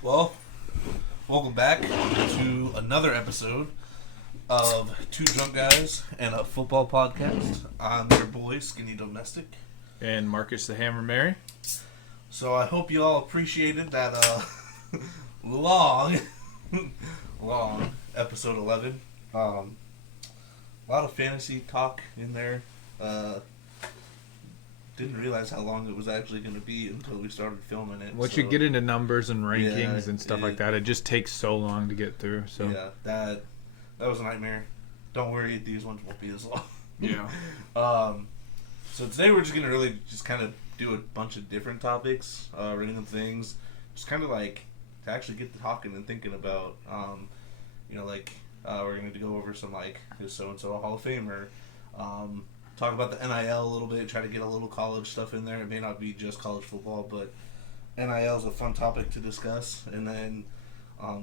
Well, welcome back to another episode of Two Drunk Guys and a Football Podcast. I'm your boy, Skinny Domestic. And Marcus the Hammer Mary. So I hope you all appreciated that long episode 11. A lot of fantasy talk in there. Didn't realize how long it was actually going to be until we started filming it. Once you get into numbers and rankings and stuff like that, it just takes so long to get through. So yeah, that was a nightmare. Don't worry, these ones won't be as long. Yeah. So today we're just going to really just kind of do a bunch of different topics, random things, just kind of like to actually get to talking and thinking about, we're going to go over some like, is so-and-so a Hall of Famer, talk about the NIL a little bit, try to get a little college stuff in there. It may not be just college football, but NIL is a fun topic to discuss. And then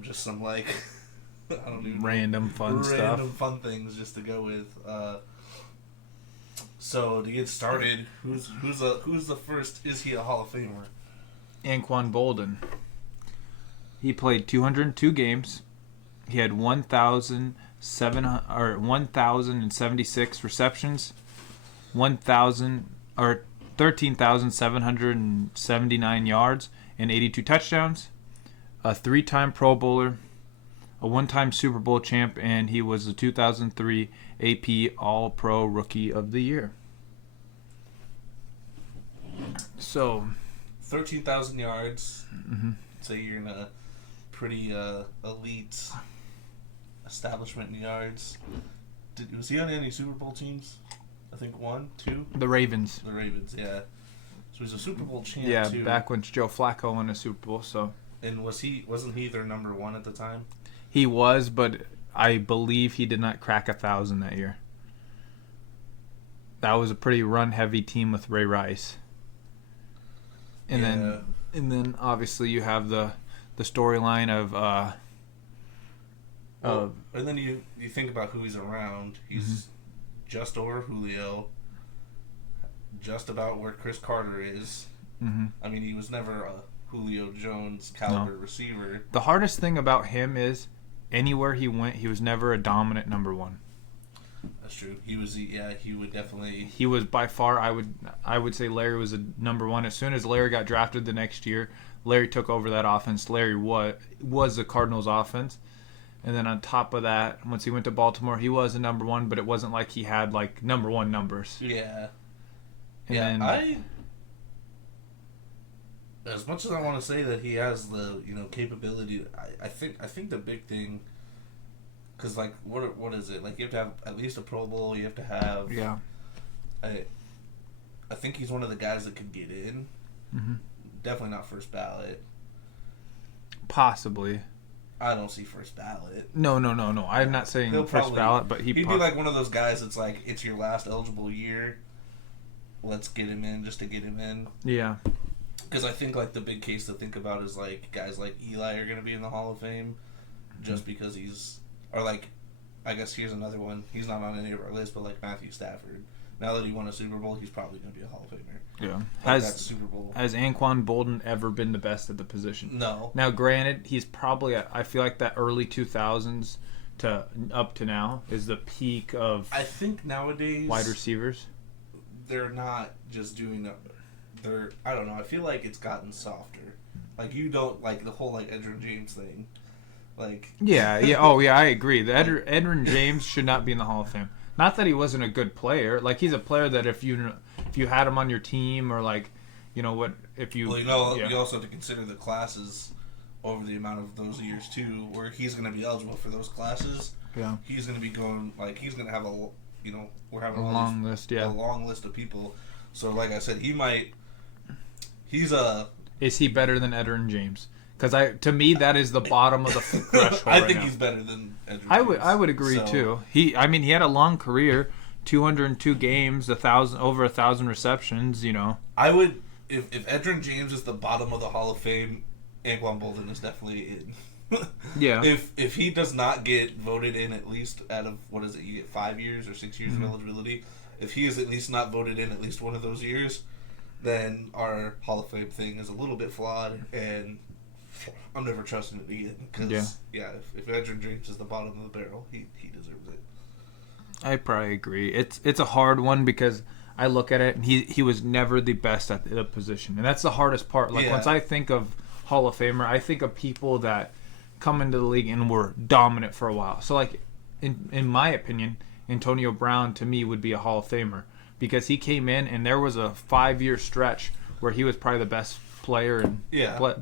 just some like, I don't even random fun things just to go with. So to get started, who's the first? Is he a Hall of Famer? Anquan Boldin. He played 202 games. He had 1,076 receptions, 13,779 yards, and 82 touchdowns. A 3-time Pro Bowler, a 1-time Super Bowl champ, and he was the 2003 AP All-Pro Rookie of the Year. So, 13,000 yards. Mm-hmm. So you're in a pretty elite establishment in yards. Was he on any Super Bowl teams? I think 1, 2. The Ravens. The Ravens, yeah. So he's a Super Bowl champ. Yeah, too. Back when Joe Flacco won a Super Bowl. So. And wasn't he their number 1 at the time? He was, but I believe he did not crack 1,000 that year. That was a pretty run-heavy team with Ray Rice. And then obviously you have the storyline of and then you think about who he's around. He's just over Julio, just about where Chris Carter is. Mm-hmm. I mean, he was never a Julio Jones caliber receiver. The hardest thing about him is anywhere he went, he was never a dominant number 1. That's true. He would definitely. He was by far. I would say Larry was a number 1. As soon as Larry got drafted the next year, Larry took over that offense. Larry was the Cardinals' offense, and then on top of that, once he went to Baltimore, he was a number 1, but it wasn't like he had like number 1 numbers. Yeah. And as much as I want to say that he has the capability, I think the big thing. Because, like, what is it? Like, you have to have at least a Pro Bowl. You have to have... Yeah. I think he's one of the guys that could get in. Mm-hmm. Definitely not first ballot. Possibly. I don't see first ballot. No. I'm not saying first ballot, but he'd be like one of those guys that's like, it's your last eligible year. Let's get him in just to get him in. Yeah. Because I think, like, the big case to think about is, like, guys like Eli are going to be in the Hall of Fame just because he's... Or, like, I guess here's another one. He's not on any of our lists, but, like, Matthew Stafford. Now that he won a Super Bowl, he's probably going to be a Hall of Famer. Yeah. Like that Super Bowl. Has Anquan Boldin ever been the best at the position? No. Now, granted, he's probably, I feel like that early 2000s to up to now is the peak of I think nowadays wide receivers. They're not just doing I don't know. I feel like it's gotten softer. Like, you don't, like, the whole, like, Edgerrin James thing. Like yeah, I agree. The Edgerrin James should not be in the Hall of Fame. Not that he wasn't a good player. Like, he's a player that if you had him on your team or like, you also have to consider the classes over the amount of those years too, where he's going to be eligible for those classes. Yeah, he's going to be going he's going to have we're having a long list. Yeah, a long list of people. So like I said, Is he better than Edgerrin James? Because to me, that is the bottom of the threshold. I think he's better than Edgerrin James. I would agree too. He had a long career, 202 games, over 1,000 receptions. I would if Edgerrin James is the bottom of the Hall of Fame, Anquan Boldin is definitely in. Yeah. If he does not get voted in at least out of you get 5 years or 6 years of eligibility, if he is at least not voted in at least one of those years, then our Hall of Fame thing is a little bit flawed, and I'm never trusting it again. Because, if Edgerrin James is the bottom of the barrel, he deserves it. I probably agree. It's a hard one because I look at it and he was never the best at the position, and that's the hardest part. Like once I think of Hall of Famer, I think of people that come into the league and were dominant for a while. So like in my opinion, Antonio Brown to me would be a Hall of Famer because he came in and there was a 5-year stretch where he was probably the best player and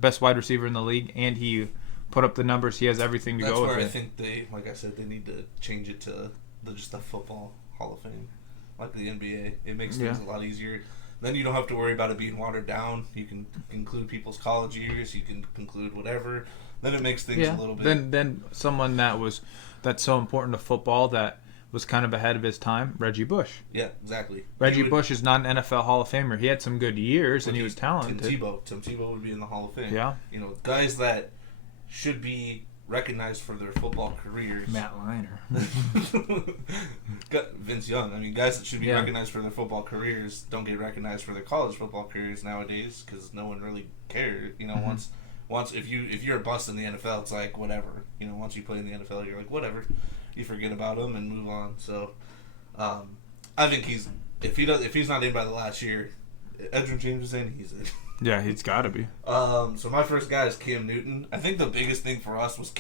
best wide receiver in the league, and he put up the numbers. He has everything to go with it. That's where I think they, like I said, they need to change it to just the football Hall of Fame, like the NBA. It makes things a lot easier. Then you don't have to worry about it being watered down. You can include people's college years. You can include whatever. Then it makes things a little bit. Then someone that's so important to football that was kind of ahead of his time, Reggie Bush. Yeah, exactly. Reggie Bush is not an NFL Hall of Famer. He had some good years and he was talented. Tim Tebow would be in the Hall of Fame. Yeah. Guys that should be recognized for their football careers. Matt Leinart. Vince Young. I mean, guys that should be recognized for their football careers don't get recognized for their college football careers nowadays because no one really cares. Once if you're a bust in the NFL, it's like whatever. Once you play in the NFL, you're like whatever. You forget about him and move on. So, I think if he's not in by the last year, Edgerrin James is in. He's in. Yeah, he's got to be. So my first guy is Cam Newton. I think the biggest thing for us was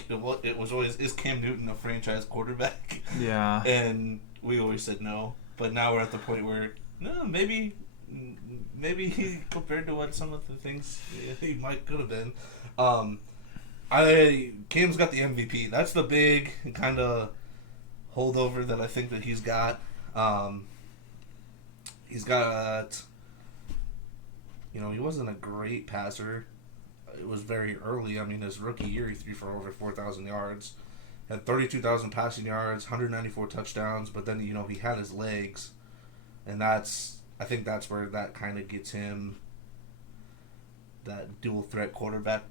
always is Cam Newton a franchise quarterback? Yeah. And we always said no, but now we're at the point where no, maybe he compared to what some of the things he could have been. Cam's got the MVP. That's the big kind of holdover that I think that he's got. He's got. He wasn't a great passer. It was very early. I mean, his rookie year, he threw for over 4,000 yards. Had 32,000 passing yards, 194 touchdowns, but then, he had his legs. And I think that's where that kind of gets him that dual threat quarterback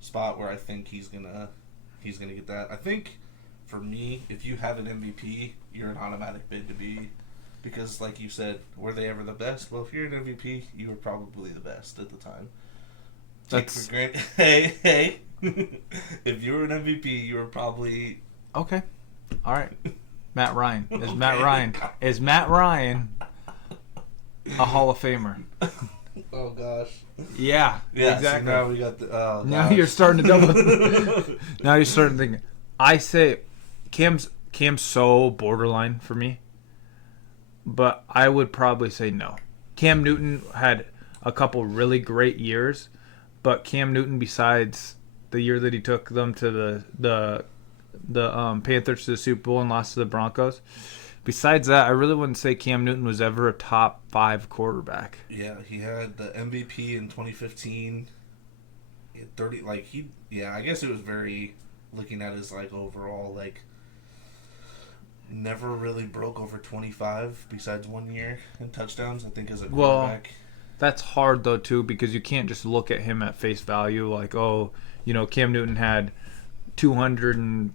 spot where I think he's gonna get that. I think, for me, if you have an MVP, you're an automatic bid to be. Because, like you said, were they ever the best? Well, if you're an MVP, you were probably the best at the time. For granted. Hey. If you were an MVP, you were probably... Okay. All right. Matt Ryan. Is Matt Ryan a Hall of Famer? Oh, gosh. Yeah, exactly. So now we got the... now you're starting to double... Now you're starting to think... I say Cam's so borderline for me. But I would probably say no. Cam Newton had a couple really great years, but Cam Newton, besides the year that he took them to the Panthers to the Super Bowl and lost to the Broncos, besides that, I really wouldn't say Cam Newton was ever a top 5 quarterback. Yeah, he had the MVP in 2015. He had 30. I guess it was very looking at his overall never really broke over 25 besides 1 year in touchdowns, I think, as a quarterback. That's hard, though, too, because you can't just look at him at face value Cam Newton had 200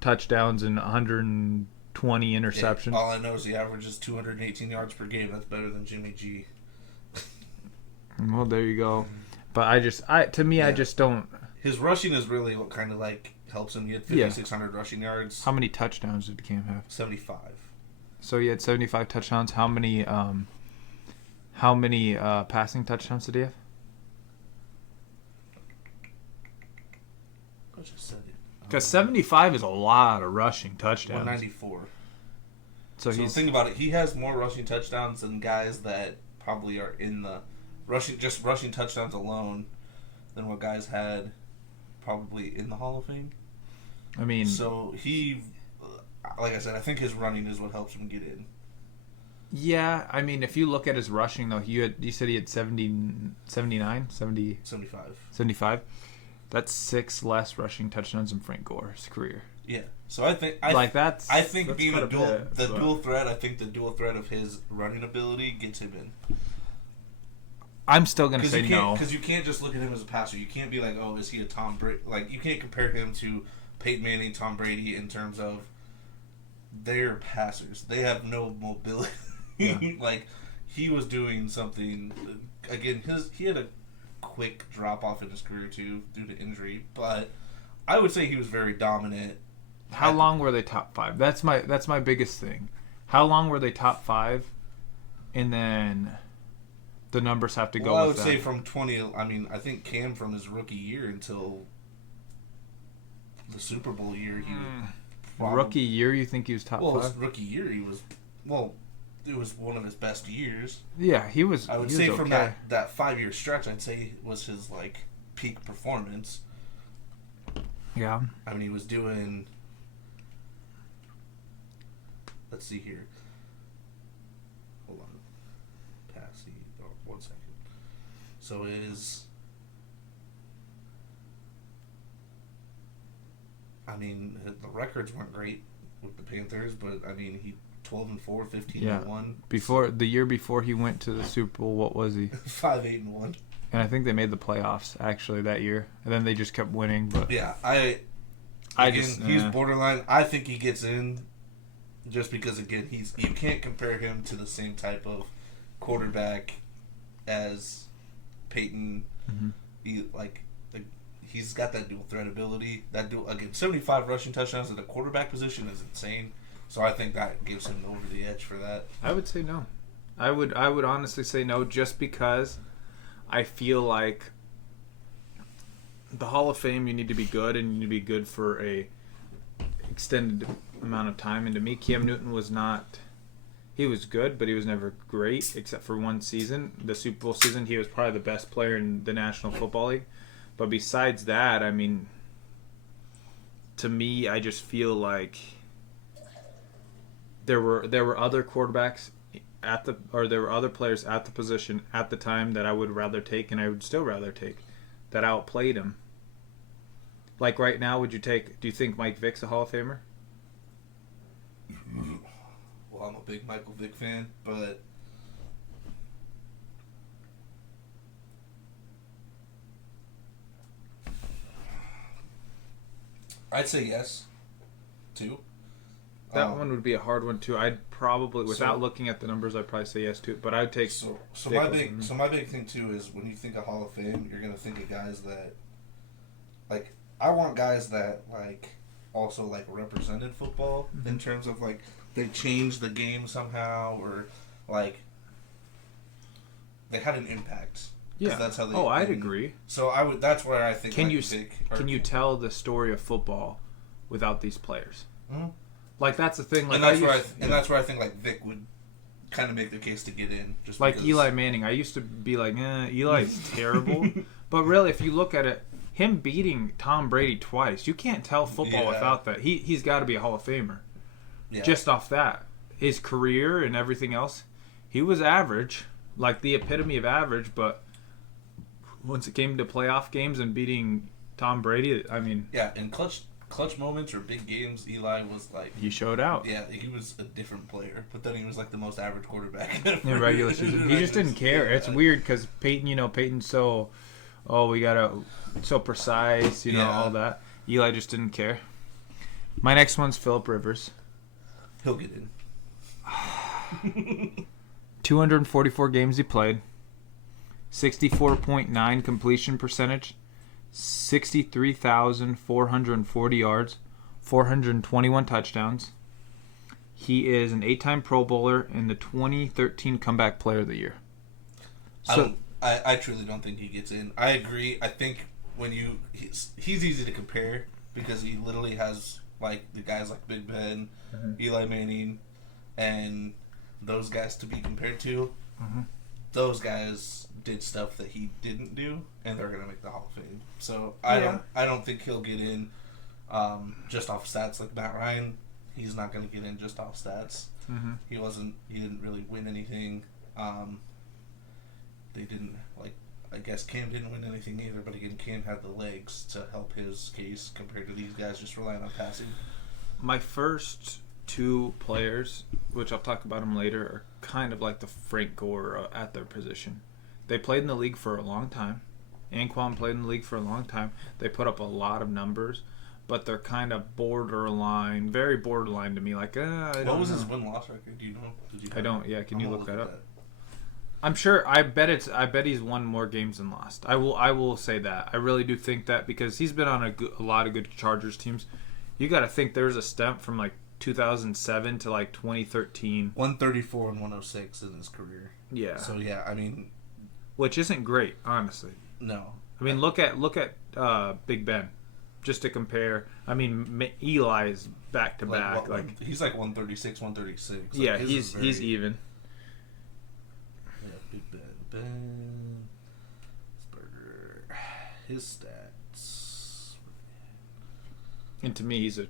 touchdowns and 120 interceptions. Yeah, all I know is he averages 218 yards per game. That's better than Jimmy G. Well, there you go. But I just don't... His rushing is really what kind of, helps him. He had 5,600 rushing yards. How many touchdowns did Cam have? 75. So he had 75 touchdowns. How many passing touchdowns did he have? I just said it. Because 75 is a lot of rushing touchdowns. 194. So think about it. He has more rushing touchdowns than guys that probably are in the rushing touchdowns alone than what guys had probably in the Hall of Fame. I mean, so he, like I said, I think his running is what helps him get in. Yeah, I mean, if you look at his rushing, though, you said he had 75. 75? That's 6 less rushing touchdowns than Frank Gore's career. Yeah, so I think that's being dual threat. I think the dual threat of his running ability gets him in. I'm still gonna say no, because you can't just look at him as a passer. You can't be like, oh, is he a Tom Brady? You can't compare him to Peyton Manning, Tom Brady in terms of they're passers. They have no mobility. Yeah. he was doing something. Again, he had a quick drop off in his career too due to injury, but I would say he was very dominant. How long were they top 5? That's my biggest thing. How long were they top 5? And then the numbers have to go. I with would that. say from 20. I mean, I think Cam from his rookie year until the Super Bowl year, rookie year. You think he was top 5? His rookie year, he was. Well, it was one of his best years. Yeah, he was. I would say from that 5-year stretch, I'd say was his like peak performance. Yeah. I mean, he was doing. Let's see here. Hold on. Passing. Oh, 1 second. So is. I mean, the records weren't great with the Panthers, but I mean, he 12-4, 15-1. Before the year before he went to the Super Bowl, what was he? 5-8-1. And I think they made the playoffs actually that year, and then they just kept winning. But yeah, he's borderline. I think he gets in, just because again you can't compare him to the same type of quarterback as Peyton. Mm-hmm. He's got that dual threat ability. 75 rushing touchdowns at the quarterback position is insane. So I think that gives him over the edge for that. I would say no. I would honestly say no, just because I feel like the Hall of Fame, you need to be good, and you need to be good for a extended amount of time. And to me, Cam Newton was not. He was good, but he was never great, except for one season, the Super Bowl season. He was probably the best player in the National Football League. But besides that, I mean, to me, I just feel like there were other quarterbacks there were other players at the position at the time that I would rather take, and I would still rather take, that outplayed him. Like right now, do you think Mike Vick's a Hall of Famer? Well, I'm a big Michael Vick fan, but I'd say yes, too. That one would be a hard one too. I'd probably, without looking at the numbers, I'd probably say yes to it. But I'd take. So my big thing too is when you think of Hall of Fame, you're gonna think of guys that, like, I want guys that like also like represented football in terms of like they changed the game somehow, or like they had an impact. Yeah, that's how they. I'd agree. So that's where I think. Can you tell the story of football without these players? Mm-hmm. Like, that's the thing. Like, and that's where I think like Vic would kind of make the case to get in. Just like because. Eli Manning. I used to be like, Eli's terrible. But really, if you look at it, him beating Tom Brady twice, you can't tell football without that. He's got to be a Hall of Famer. Yeah. Just off that. His career and everything else, he was average, like the epitome of average, but once it came to playoff games and beating Tom Brady, I mean... Yeah, in clutch moments or big games, Eli was like... He showed out. Yeah, he was a different player, but then he was like the most average quarterback in regular season. He just didn't care. It's weird because Peyton's so... so precise, all that. Eli just didn't care. My next one's Phillip Rivers. He'll get in. 244 games he played. 64.9 completion percentage. 63,440 yards. 421 touchdowns. He is an 8-time Pro Bowler and the 2013 Comeback Player of the Year. So I truly don't think he gets in. I agree. I think he's easy to compare because he literally has like the guys like Big Ben, Eli Manning, and those guys to be compared to. Those guys did stuff that he didn't do, and they're gonna make the Hall of Fame. So I don't think he'll get in just off stats like Matt Ryan. He's not gonna get in just off stats. He didn't really win anything. They didn't I guess Cam didn't win anything either, but again, Cam had the legs to help his case compared to these guys just relying on passing. My first two players, which I'll talk about them later, are kind of like the Frank Gore at their position. They played in the league for a long time. Anquan played in the league for a long time. They put up a lot of numbers, but they're kind of borderline, very borderline to me. Like, I don't know. What was his win-loss record? Do you know? I don't. Yeah, can you look that up? I'm sure. I bet he's won more games than lost. I will say that. I really do think that because he's been on a lot of good Chargers teams. You got to think there's a step from like 2007 to like 2013. 134 and 106 in his career. Yeah. So yeah, I mean, which isn't great, honestly. No. I mean, look at Big Ben, just to compare. I mean, Eli's back to back. Like he's like 136, 136. Yeah, he's even. Yeah, Big Ben Spurger, his stats. And to me, he's a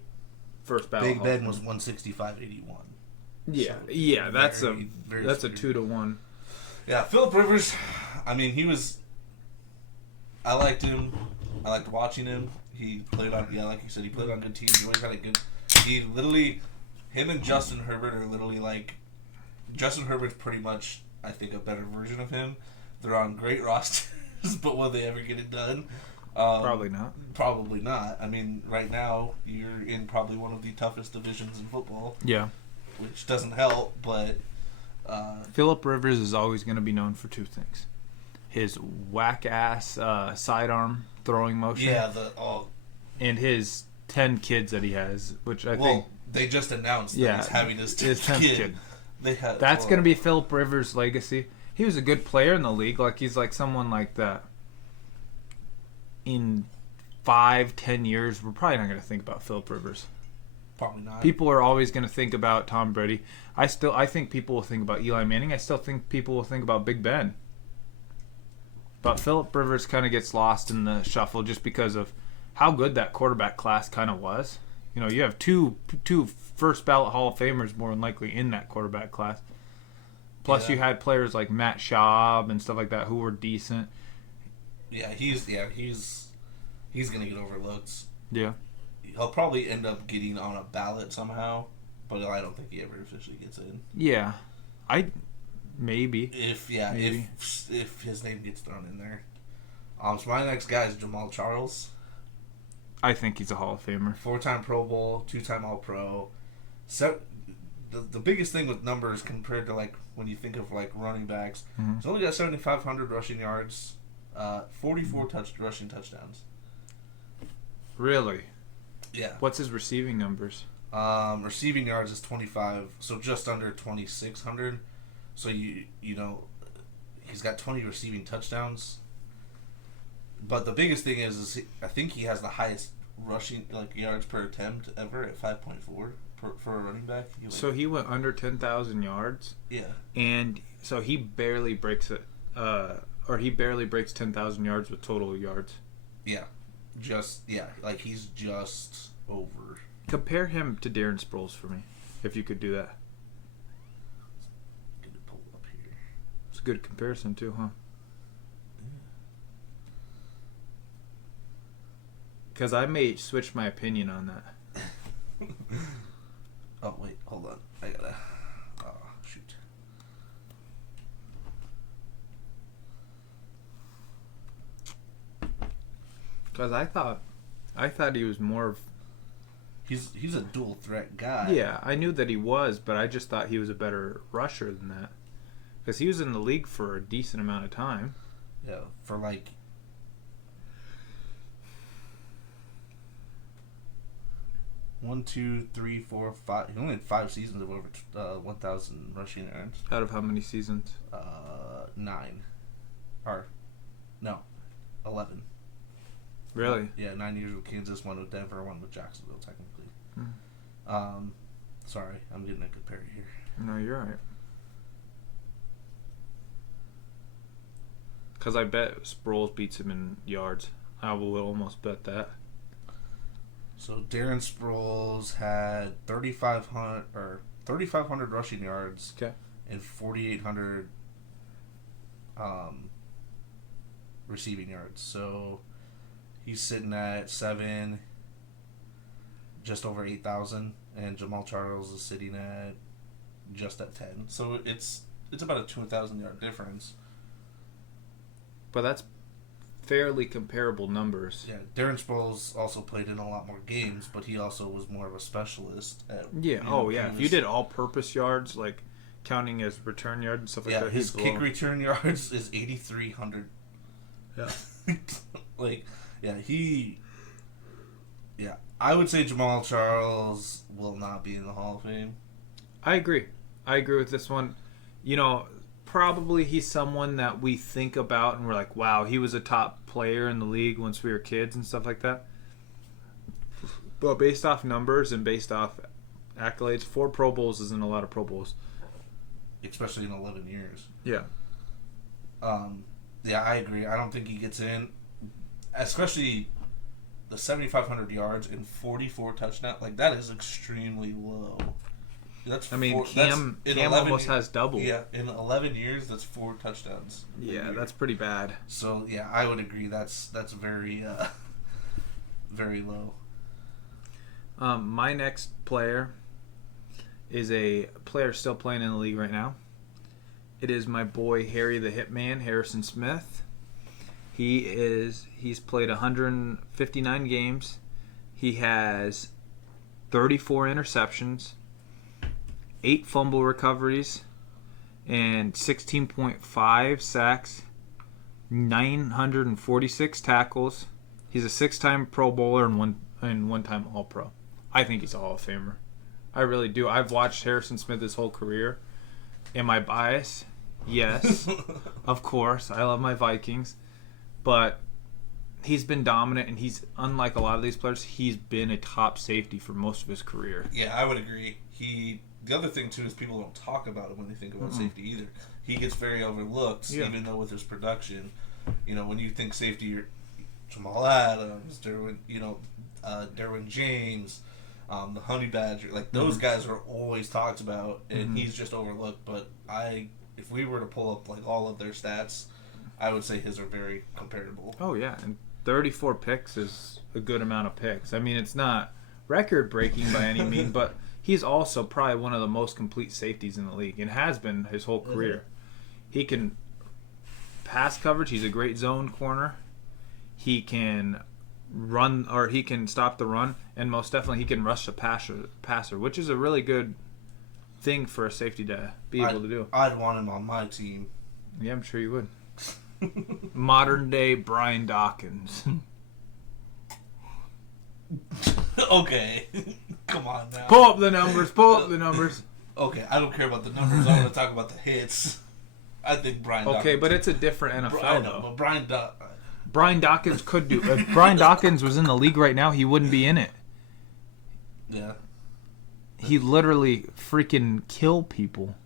first ballot. Big Ben was 165.81. Yeah, so yeah, that's very a 2-1. Yeah, Phillip Rivers. I mean, he was. I liked him. I liked watching him. He played on, like you said, he played on good teams. He always had a good. He literally, him and Justin Herbert are literally like. Justin Herbert's pretty much, I think, a better version of him. They're on great rosters, but will they ever get it done? Probably not. Probably not. I mean, right now you're in probably one of the toughest divisions in football. Yeah. Which doesn't help, but. Phillip Rivers is always going to be known for two things: his whack ass sidearm throwing motion. Yeah, and his 10 kids that he has, which I think they just announced that he's having his 10th kid. That's going to be Phillip Rivers' legacy. He was a good player in the league. Like he's like someone like that. In 5-10 years, we're probably not going to think about Phillip Rivers. Probably not. People are always going to think about Tom Brady. I think people will think about Eli Manning. I still think people will think about Big Ben. But Phillip Rivers kind of gets lost in the shuffle just because of how good that quarterback class kind of was. You know, you have two first ballot Hall of Famers more than likely in that quarterback class. Plus, you had players like Matt Schaub and stuff like that who were decent. Yeah, he's gonna get overlooked. Yeah, he'll probably end up getting on a ballot somehow, but I don't think he ever officially gets in. Yeah, maybe if his name gets thrown in there. So my next guy is Jamal Charles. I think he's a Hall of Famer. 4-time Pro Bowl, 2-time All-Pro. So the biggest thing with numbers compared to like when you think of like running backs, he's only got 7,500 rushing yards, 44 rushing touchdowns. Really? Yeah. What's his receiving numbers? Receiving yards is 25, so just under 2,600. So you know, he's got 20 receiving touchdowns. But the biggest thing is I think he has the highest rushing yards per attempt ever at 5.4 for a running back. So he went under 10,000 yards. Yeah. And so he barely breaks it, or he barely breaks 10,000 yards with total yards. Yeah. He's just over. Compare him to Darren Sproles for me, if you could do that. Get it pulled up here. It's a good comparison too, huh? Because I may switch my opinion on that. Oh, wait. Hold on. I gotta... Oh, shoot. Because I thought he was more of... He's a dual threat guy. Yeah, I knew that he was, but I just thought he was a better rusher than that. Because he was in the league for a decent amount of time. Yeah, for like... 1, 2, 3, 4, 5. He only had 5 seasons of over 1,000 rushing yards. Out of how many seasons? 9. Or, no, 11. Really? Yeah, 9 years with Kansas, 1 with Denver, 1 with Jacksonville, technically. Sorry, I'm getting a good parry here. No, you're right. Because I bet Sproles beats him in yards. I will almost bet that. So Darren Sproles had 3,500 rushing yards, okay, and 4,800 receiving yards. So he's sitting at 7, just over 8,000, and Jamal Charles is sitting at just at 10. So it's about a 2,000 yard difference. But that's fairly comparable numbers. Yeah, Darren Sproles also played in a lot more games, but he also was more of a specialist. If you did all-purpose yards, like counting as return yards and stuff like Yeah, that. his kick return yards is 8,300. Yeah. I would say Jamal Charles will not be in the Hall of Fame. I agree with this one. You know, probably he's someone that we think about and we're like, wow, he was a top player in the league once we were kids and stuff like that. But based off numbers and based off accolades, 4 Pro Bowls isn't a lot of Pro Bowls. Especially in 11 years. Yeah. Yeah, I agree. I don't think he gets in. Especially the 7,500 yards and 44 touchdowns. Like, that is extremely low. Cam almost has double. Yeah, in 11 years, that's 4 touchdowns. Yeah, that's pretty bad. So, yeah, I would agree. That's very, very low. My next player is a player still playing in the league right now. It is my boy Harry the Hitman, Harrison Smith. He's played 159 games. He has 34 interceptions, 8 fumble recoveries, and 16.5 sacks, 946 tackles. He's a 6-time Pro Bowler and one-time All-Pro. I think he's a Hall of Famer. I really do. I've watched Harrison Smith his whole career. Am I biased? Yes. Of course. I love my Vikings. But he's been dominant, and he's, unlike a lot of these players, he's been a top safety for most of his career. Yeah, I would agree. The other thing, too, is people don't talk about him when they think about safety either. He gets very overlooked, even though with his production. You know, when you think safety, you're Jamal Adams, Derwin James, the Honey Badger. Like, those guys are always talked about, and he's just overlooked. But if we were to pull up, like, all of their stats, I would say his are very comparable. Oh, yeah. And 34 picks is a good amount of picks. I mean, it's not record-breaking by any means, but he's also probably one of the most complete safeties in the league and has been his whole career. He can pass coverage. He's a great zone corner. He can run, or he can stop the run, and most definitely he can rush the passer, which is a really good thing for a safety to be able to do. I'd want him on my team. Yeah, I'm sure you would. Modern day Brian Dawkins. Okay. Come on now. Pull up the numbers. Okay, I don't care about the numbers. I want to talk about the hits. I think Brian Dawkins. Okay, but it's a different NFL, though. But Brian Dawkins could do. If Brian Dawkins was in the league right now, he wouldn't be in it. Yeah. He literally freaking kill people.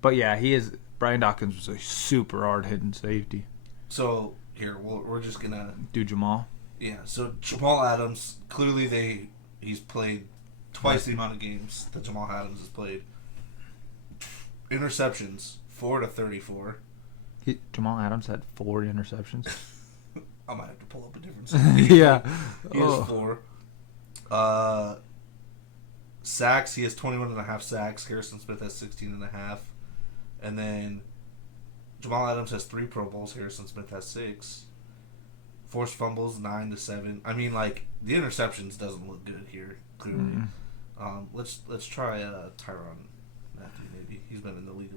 But yeah, he is. Brian Dawkins was a super hard-hitting safety. So, here, we're just going to do Jamal. Yeah, so Jamal Adams, clearly he's played twice the amount of games that Jamal Adams has played. Interceptions, 4-34. Jamal Adams had 4 interceptions. I might have to pull up a difference. Yeah. He has 4. Sacks, he has 21.5 sacks. Harrison Smith has 16.5. And then Jamal Adams has 3 Pro Bowls. Harrison Smith has 6. Forced fumbles, 9-7. I mean, like, the interceptions doesn't look good here, clearly. Let's try Tyrann Mathieu, maybe. He's been in the league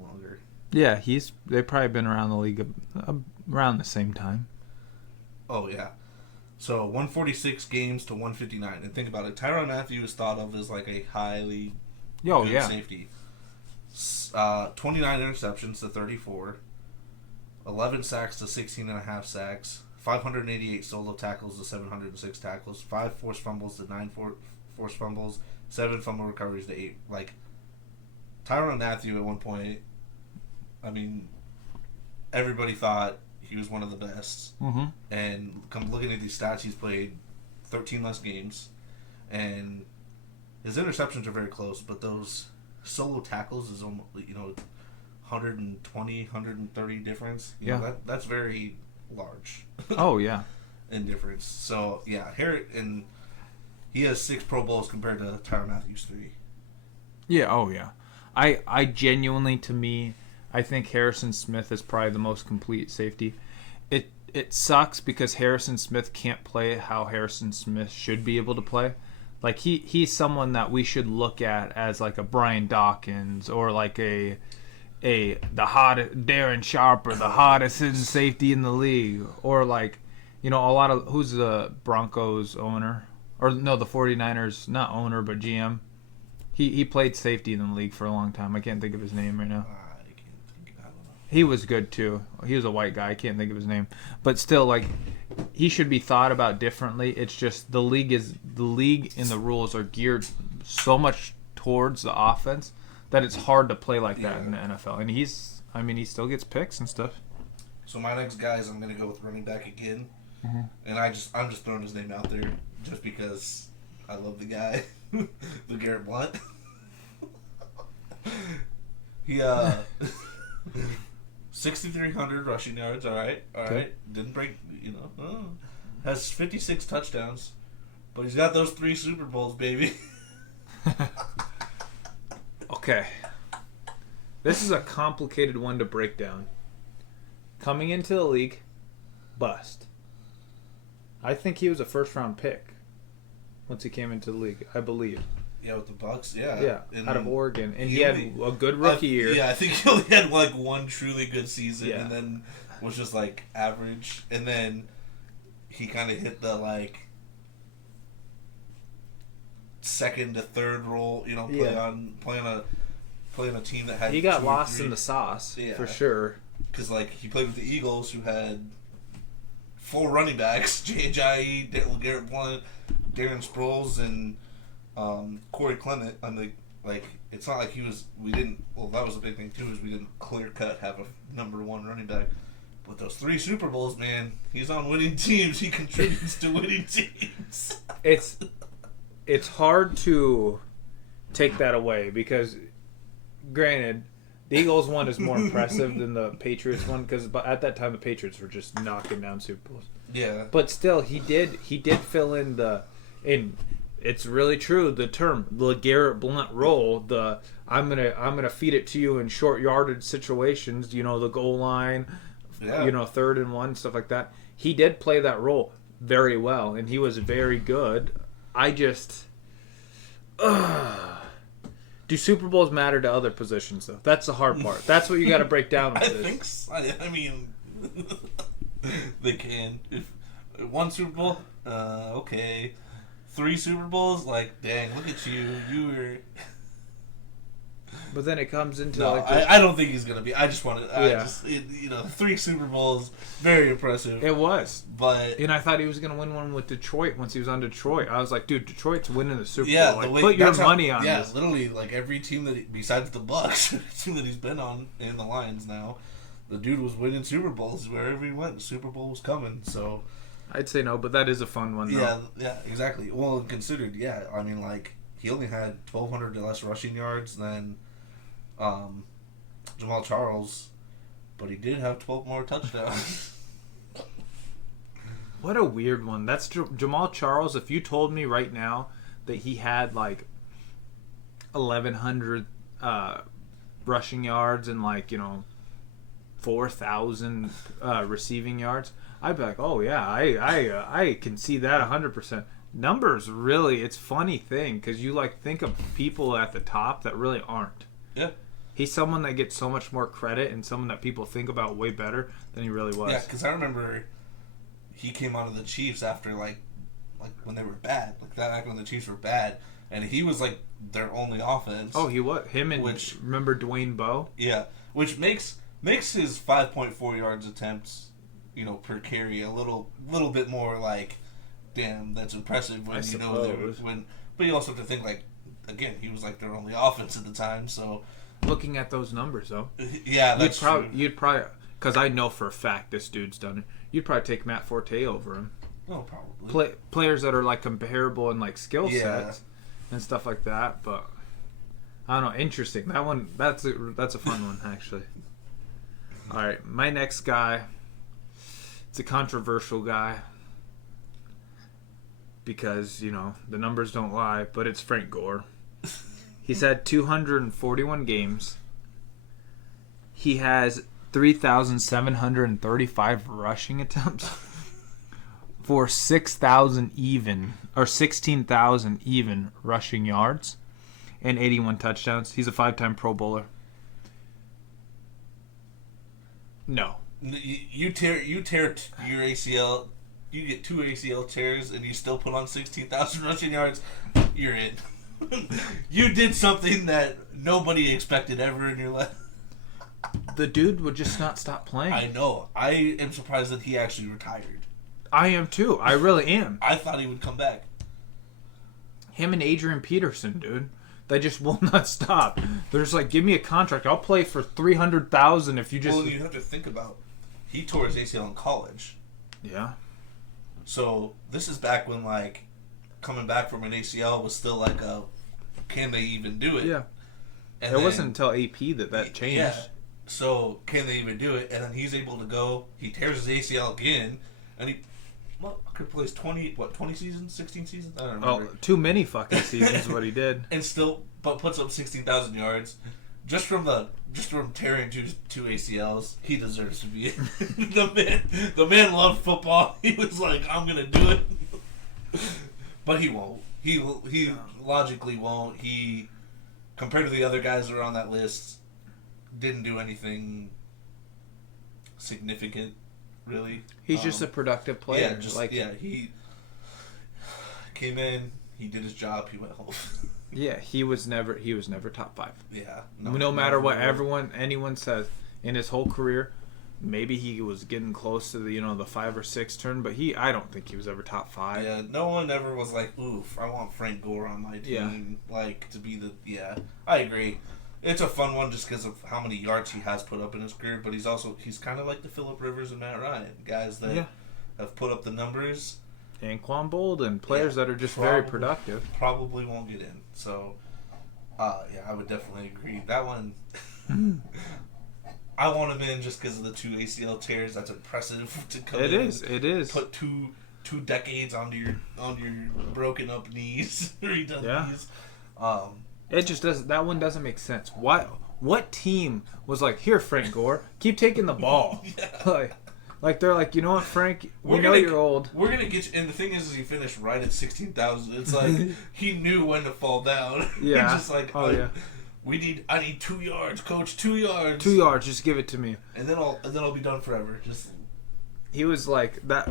longer. Yeah, they've probably been around the league around the same time. Oh, yeah. So, 146 games to 159. And think about it. Tyrann Mathieu is thought of as, like, a highly good safety. 29 interceptions to 34. 11 sacks to 16.5 sacks. 588 solo tackles to 706 tackles. 5 forced fumbles to 9 forced fumbles. 7 fumble recoveries to 8. Like, Tyrann Mathieu at one point, I mean, everybody thought he was one of the best. And looking at these stats, he's played 13 less games. And his interceptions are very close, but those solo tackles is almost, 120, 130 difference. You know, that's very large. Oh, yeah. In difference. So, yeah, and he has 6 Pro Bowls compared to Tyrann Mathieu's 3. Yeah, oh, yeah. I genuinely, to me, I think Harrison Smith is probably the most complete safety. It sucks because Harrison Smith can't play how Harrison Smith should be able to play. Like he's someone that we should look at as like a Brian Dawkins or like the hottest Darren Sharper, the hottest hidden safety in the league, or like, a lot of who's the Broncos owner, or no, the 49ers, not owner but GM. He played safety in the league for a long time. I can't think of his name right now. I don't know. He was good too. He was a white guy. I can't think of his name, but still, like, he should be thought about differently. It's just the league and the rules are geared so much towards the offense that it's hard to play like that in the NFL. And he still gets picks and stuff. So my next guy is I'm going to go with running back again, and I'm just throwing his name out there just because I love the guy, the Garrett Blunt. He 6,300 rushing yards. All right. Didn't break. Has 56 touchdowns, but he's got those 3 Super Bowls, baby. Okay. This is a complicated one to break down. Coming into the league, bust. I think he was a first-round pick once he came into the league, I believe. Yeah, with the Bucks, yeah. Yeah, out of Oregon. And he had a good rookie year. Yeah, I think he only had like one truly good season, and then was just like average. And then he kind of hit the like second to third role, playing a team that had. He got lost in the sauce, for sure. Because like he played with the Eagles, who had 4 running backs: J.J., Garrett Blunt, Darren Sproles, and Corey Clement. It's not like he was. We didn't. Well, that was a big thing too. Is we didn't clear cut have a number 1 running back. With those 3 Super Bowls, man, he's on winning teams. He contributes to winning teams. It's hard to take that away because, granted, the Eagles one is more impressive than the Patriots one because at that time the Patriots were just knocking down Super Bowls. Yeah. But still, he did fill in it's really true, the term, the Garrett Blunt role, I'm gonna feed it to you in short yardage situations, the goal line, 3rd and 1, stuff like that. He did play that role very well, and he was very good. I just do Super Bowls matter to other positions, though? That's the hard part. That's what you got to break down with this. I think so. I mean, they can. If 1 Super Bowl, okay. 3 Super Bowls, like, dang, look at you. You were... But then it comes into I don't think he's gonna be. I just wanted. 3 Super Bowls, very impressive. It was, and I thought he was gonna win one with Detroit once he was on Detroit. I was like, dude, Detroit's winning the Super Bowl. Put your money on this. Yeah, literally, like every team besides the Bucks, team that he's been on, and the Lions now, the dude was winning Super Bowls wherever he went. The Super Bowl was coming. So, I'd say no, but that is a fun one. Though. Yeah, exactly. Well, considered, I mean, like he only had 1,200 less rushing yards than Jamal Charles, but he did have 12 more touchdowns. What a weird one. That's Jamal Charles. If you told me right now that he had like 1,100 rushing yards and 4,000 receiving yards, I'd be like, oh yeah, I can see that 100%. Numbers really, it's a funny thing because you think of people at the top that really aren't. Yeah. He's someone that gets so much more credit and someone that people think about way better than he really was. Yeah, because I remember he came out of the Chiefs after like when they were bad, back when the Chiefs were bad, and he was like their only offense. Oh, he was. Him and remember Dwayne Bowe? Yeah, which makes his 5.4 yards attempts, per carry a little bit more like, damn, that's impressive when But you also have to think again, he was like their only offense at the time, so. Looking at those numbers, though, yeah, that's true. You'd probably, because I know for a fact this dude's done it. You'd probably take Matt Forte over him. Oh, probably. Players that are comparable in skill sets and stuff like that, but I don't know. Interesting. That one. That's a fun one actually. All right, my next guy. It's a controversial guy because the numbers don't lie, but it's Frank Gore. He's had 241 games. He has 3,735 rushing attempts, for 6,000 even, or 16,000 even rushing yards and 81 touchdowns. He's a 5-time Pro Bowler. No. You tear your ACL, you get 2 ACL tears, and you still put on 16,000 rushing yards. You're it. You did something that nobody expected ever in your life. The dude would just not stop playing. I know. I am surprised that he actually retired. I am too. I really am. I thought he would come back. Him and Adrian Peterson, dude. They just will not stop. They're just like, give me a contract. I'll play for $300,000 if you just. Well, you have to think about. He tore his ACL in college. Yeah. So this is back when like coming back from an ACL was still like a, can they even do it? Yeah. And it wasn't until AP that changed. Yeah. So can they even do it? And then he's able to go. He tears his ACL again, and he could play 20 seasons, 16 seasons. I don't remember. Oh, too many fucking seasons. What he did. And still, but puts up 16,000 yards just from tearing two ACLs. He deserves to be it. The man loved football. He was like, I'm gonna do it, but he won't. He logically won't. He, compared to the other guys that are on that list, didn't do anything significant, really. He's just a productive player. He came in, he did his job, he went home. Yeah, he was never top 5. Yeah. No matter what anyone says in his whole career, maybe he was getting close to the 5 or 6 turn, but I don't think he was ever top 5. Yeah, no one ever was like, oof, I want Frank Gore on my team, to be the. Yeah, I agree. It's a fun one just because of how many yards he has put up in his career, but he's kind of like the Phillip Rivers and Matt Ryan, guys that have put up the numbers. And Quan Bolden, players that are just very productive. Probably won't get in. So, I would definitely agree. That one, I want him in just because of the 2 ACL tears. That's impressive to come in. It is. Put two decades onto your broken up knees, redone knees. It just doesn't. That one doesn't make sense. What team was like, here, Frank Gore, keep taking the ball? Like they're like, you know what, Frank? We know you're old. We're gonna get you. And the thing is he finished right at 16,000. It's like he knew when to fall down. Yeah. Just like, I need 2 yards, coach. 2 yards. 2 yards. Just give it to me. And then I'll be done forever. Just. He was like that.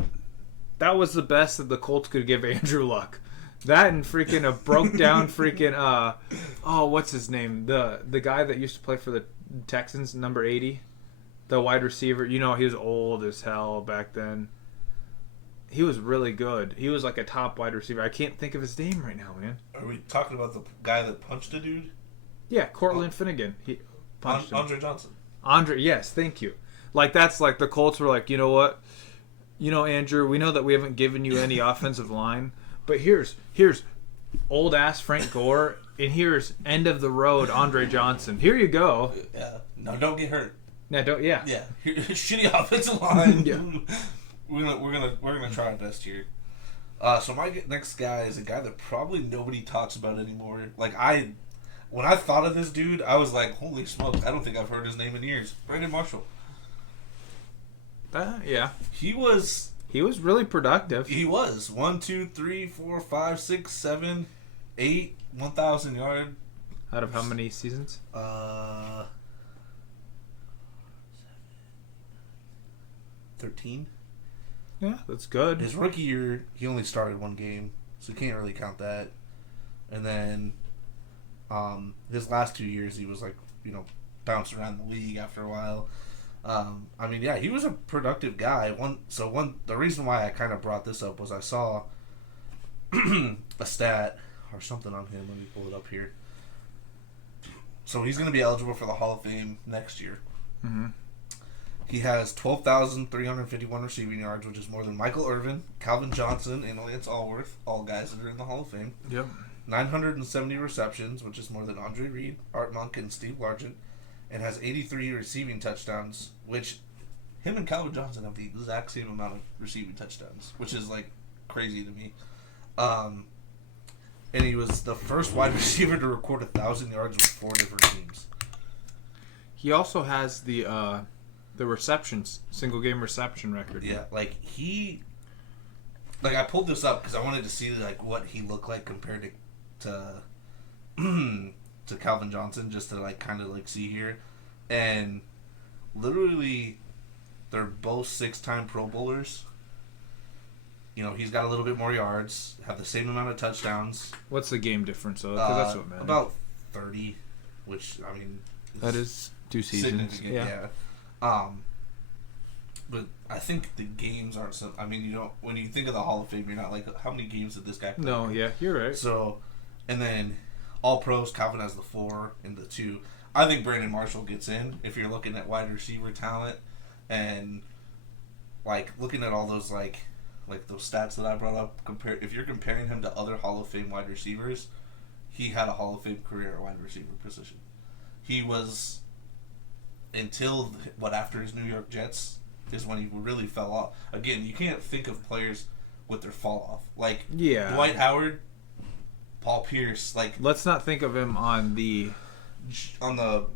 That was the best that the Colts could give Andrew Luck. That and freaking a broke down freaking what's his name? The guy that used to play for the Texans, number 80, the wide receiver. He was old as hell back then. He was really good. He was like a top wide receiver. I can't think of his name right now, man. Are we talking about the guy that punched a dude? Yeah, Cortland Finnegan. He punched him. Andre Johnson. Yes, thank you. Like that's like the Colts were like, you know what? Andrew, we know that we haven't given you any offensive line. But here's old ass Frank Gore, and here's end of the road Andre Johnson. Here you go. Yeah. No, don't get hurt. No, don't. Yeah. Yeah. Shitty offensive line. Yeah. We're gonna try our best here. So my next guy is a guy that probably nobody talks about anymore. Like when I thought of this dude, I was like, holy smokes! I don't think I've heard his name in years. Brandon Marshall. Yeah. He was really productive. He was 1, 2, 3, 4, 5, 6, 7, 8, 1,000 yard. Out of how many seasons? 13. Yeah, that's good. His rookie year, he only started 1 game, so you can't really count that. And then, his last 2 years, he was bounced around the league after a while. He was a productive guy. The reason why I kind of brought this up was I saw a stat or something on him. Let me pull it up here. So he's going to be eligible for the Hall of Fame next year. Mm-hmm. He has 12,351 receiving yards, which is more than Michael Irvin, Calvin Johnson, and Lance Allworth, all guys that are in the Hall of Fame. Yep. 970 receptions, which is more than Andre Reed, Art Monk, and Steve Largent. And has 83 receiving touchdowns, which him and Calvin Johnson have the exact same amount of receiving touchdowns, which is crazy to me. And he was the first wide receiver to record 1,000 yards with 4 different teams. He also has the receptions, single game reception record. Yeah, like I pulled this up because I wanted to see like what he looked like compared to to Calvin Johnson, just to like kind of like see here, and literally they're both 6-time Pro Bowlers. You know, he's got a little bit more yards, have the same amount of touchdowns. What's the game difference though? Because that's what matters. About 30, which I mean, that is 2 seasons. Yeah. But I think the games aren't so. I mean, you don't. When you think of the Hall of Fame, you're not like, how many games did this guy play? No, yeah, you're right. So, and then All Pros, Calvin has the 4 and the 2. I think Brandon Marshall gets in if you're looking at wide receiver talent and like looking at all those like those stats that I brought up. If you're comparing him to other Hall of Fame wide receivers, he had a Hall of Fame career at wide receiver position. He was until after his New York Jets is when he really fell off. Again, you can't think of players with their fall off. Like Dwight Howard, Paul Pierce. Like, let's not think of him on the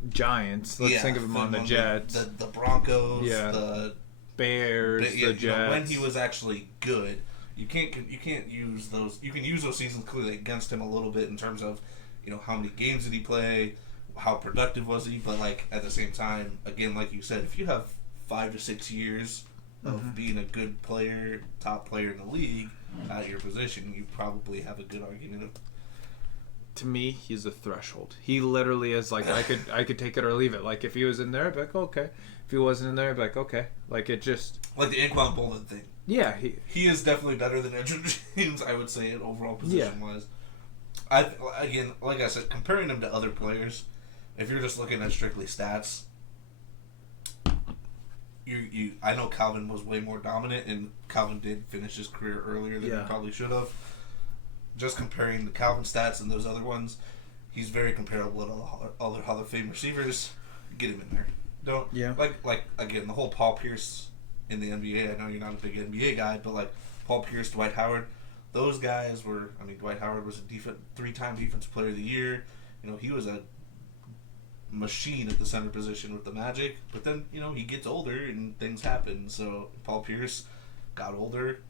Giants. Let's think of him on the Jets, the Broncos, the Bears, the Jets. You know, when he was actually good, you can't use those. You can use those seasons clearly against him a little bit in terms of, you know, how many games did he play, how productive was he, but like at the same time, again, like you said, if you have 5 to 6 years of being a good player, top player in the league at your position, you probably have a good argument. To me, he's a threshold. He literally is like, I could take it or leave it. Like if he was in there, I'd be like, okay. If he wasn't in there, I'd be like, okay. Like it just like the Anquan Boldin thing. Yeah, he is definitely better than Andrew James, I would say, in overall position wise. Again, like I said, comparing him to other players, if you're just looking at strictly stats, I know Calvin was way more dominant, and Calvin did finish his career earlier than he probably should have. Just comparing the Calvin stats and those other ones, he's very comparable to other Hall of Fame receivers. Get him in there. Like again, the whole Paul Pierce in the NBA. I know you're not a big NBA guy, but like Paul Pierce, Dwight Howard, those guys were. I mean, Dwight Howard was a 3-time Defensive Player of the Year. You know, he was a machine at the center position with the Magic. But then, you know, he gets older and things happen. So Paul Pierce got older.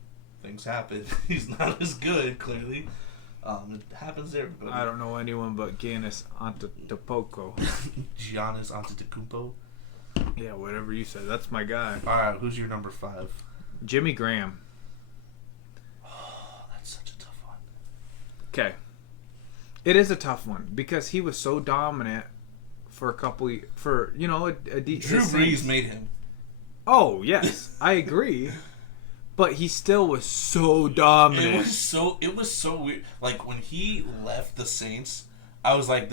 Things happen. He's not as good, clearly. It happens to everybody. I don't know anyone but Giannis Antetokounmpo. Giannis Antetokounmpo. Yeah, whatever you said. That's my guy. All right, who's your number 5? Jimmy Graham. Oh, that's such a tough one. Okay. It is a tough one because he was so dominant for a couple Drew Brees made him. Oh, yes. I agree. But he still was so dominant. It was so weird. Like when he left the Saints, I was like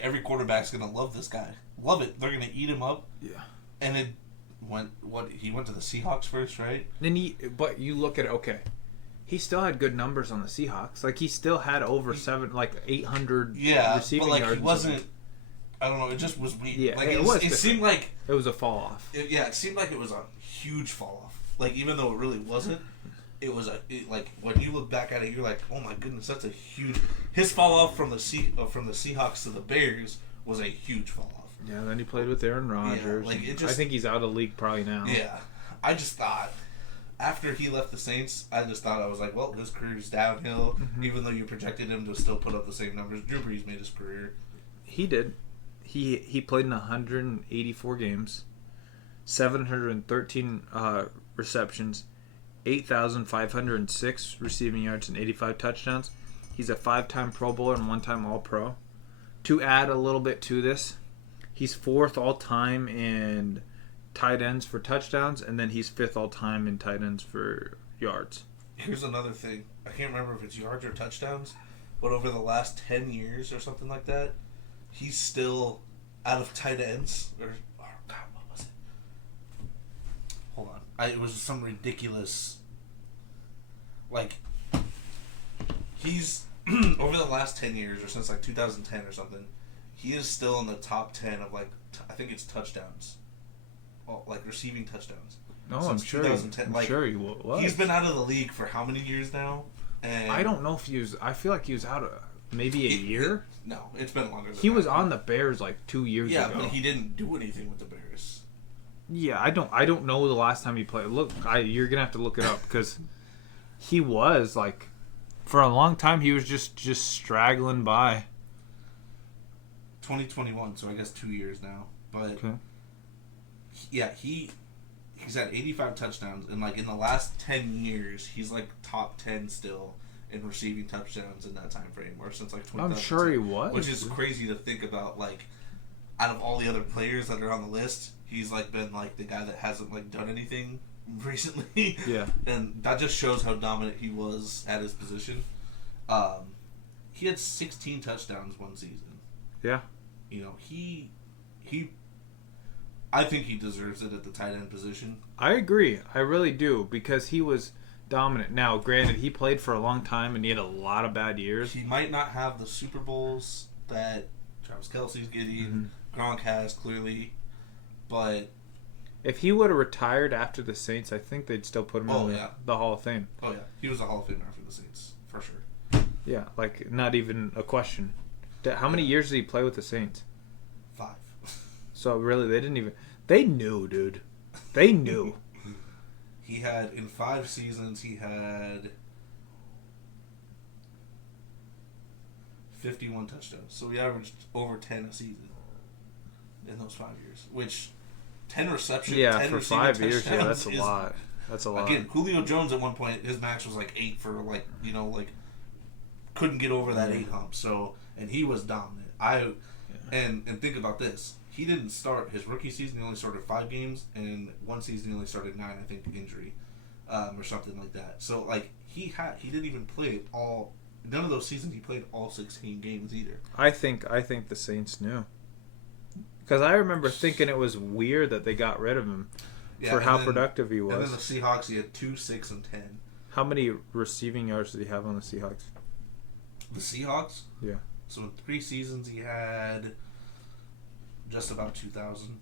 every quarterback's gonna love this guy. Love it. They're gonna eat him up. Yeah. And he went to the Seahawks first, right? But you look at it, okay. He still had good numbers on the Seahawks. Like he still had over 800 receiving but yards. He wasn't. I don't know. It just was weird. Yeah, like it seemed like it was a fall off. It seemed like it was a huge fall off. Like even though it really wasn't, it was like when you look back at it, you're like, oh my goodness, that's a huge. His fall off from the Seahawks to the Bears was a huge fall off. Yeah, then he played with Aaron Rodgers. I think he's out of the league probably now. Yeah, I just thought after he left the Saints, I was like, well, his career's downhill. Mm-hmm. Even though you projected him to still put up the same numbers, Drew Brees made his career. He did. He played in 184 games, 713 receptions, 8,506 receiving yards, and 85 touchdowns. He's a 5-time Pro Bowler and 1-time All-Pro. To add a little bit to this, he's 4th all-time in tight ends for touchdowns, and then he's 5th all-time in tight ends for yards. Here's another thing. I can't remember if it's yards or touchdowns, but over the last 10 years or something like that, he's still out of tight ends. God, what was it? Hold on. It was some ridiculous... Like, he's... over the last 10 years, or since, 2010 or something, he is still in the top 10 of, I think it's touchdowns. Receiving touchdowns. No, since I'm sure. 2010. I'm sure he was. He's been out of the league for how many years now? And I don't know if he was... I feel like he was out maybe a year? No, it's been longer than he that. was on the Bears 2 years ago. Yeah, but he didn't do anything with the Bears. Yeah, I don't know the last time he played. Look, you're going to have to look it up because he was like, for a long time, he was just straggling by. 2021, so I guess 2 years now. But Okay. yeah, he's had 85 touchdowns, and like in the last 10 years, he's like top 10 still in receiving touchdowns in that time frame, or since like 2010. I'm sure he was. Which is crazy to think about. Like, out of all the other players that are on the list, he's like been like the guy that hasn't like done anything recently. Yeah. And that just shows how dominant he was at his position. He had 16 touchdowns one season. Yeah. You know, he I think he deserves it at the tight end position. I agree. I really do, because he was dominant. Now, granted, he played for a long time and he had a lot of bad years. He might not have the Super Bowls that Travis Kelce's getting, Gronk has clearly, but if he would have retired after the Saints, I think they'd still put him in the Hall of Fame. Oh yeah, he was a Hall of Famer for the Saints for sure. Yeah, like not even a question. How many years did he play with the Saints? 5. So really, they knew, dude. They knew. He had, in 5 seasons, he had 51 touchdowns. So he averaged over 10 a season in those 5 years. Which, 10 receptions, 10 for receiving 5 years, touchdowns that's a lot. That's a lot. Again, Julio Jones at one point, his max was like 8 for like, couldn't get over that 8 hump. So, and he was dominant. And think about this. He didn't start his rookie season. He only started 5 games, and one season he only started 9. I think injury, or something like that. So like he didn't even play all. None of those seasons he played all 16 games either. I think the Saints knew, because I remember thinking it was weird that they got rid of him for how productive he was. And then the Seahawks, he had 2, 6, and 10. How many receiving yards did he have on the Seahawks? The Seahawks? Yeah. So in 3 seasons he had just about 2,000,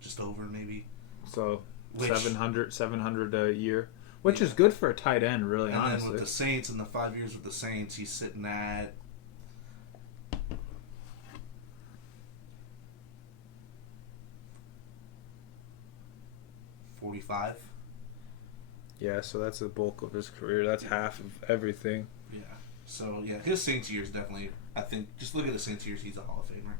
just over maybe. So 700 a year, which is good for a tight end, really. And honestly. then with the Saints, in the 5 years with the Saints, he's sitting at 45. Yeah, so that's the bulk of his career. That's half of everything. Yeah. So yeah, his Saints years definitely. I think just look at the Saints years. He's a Hall of Famer.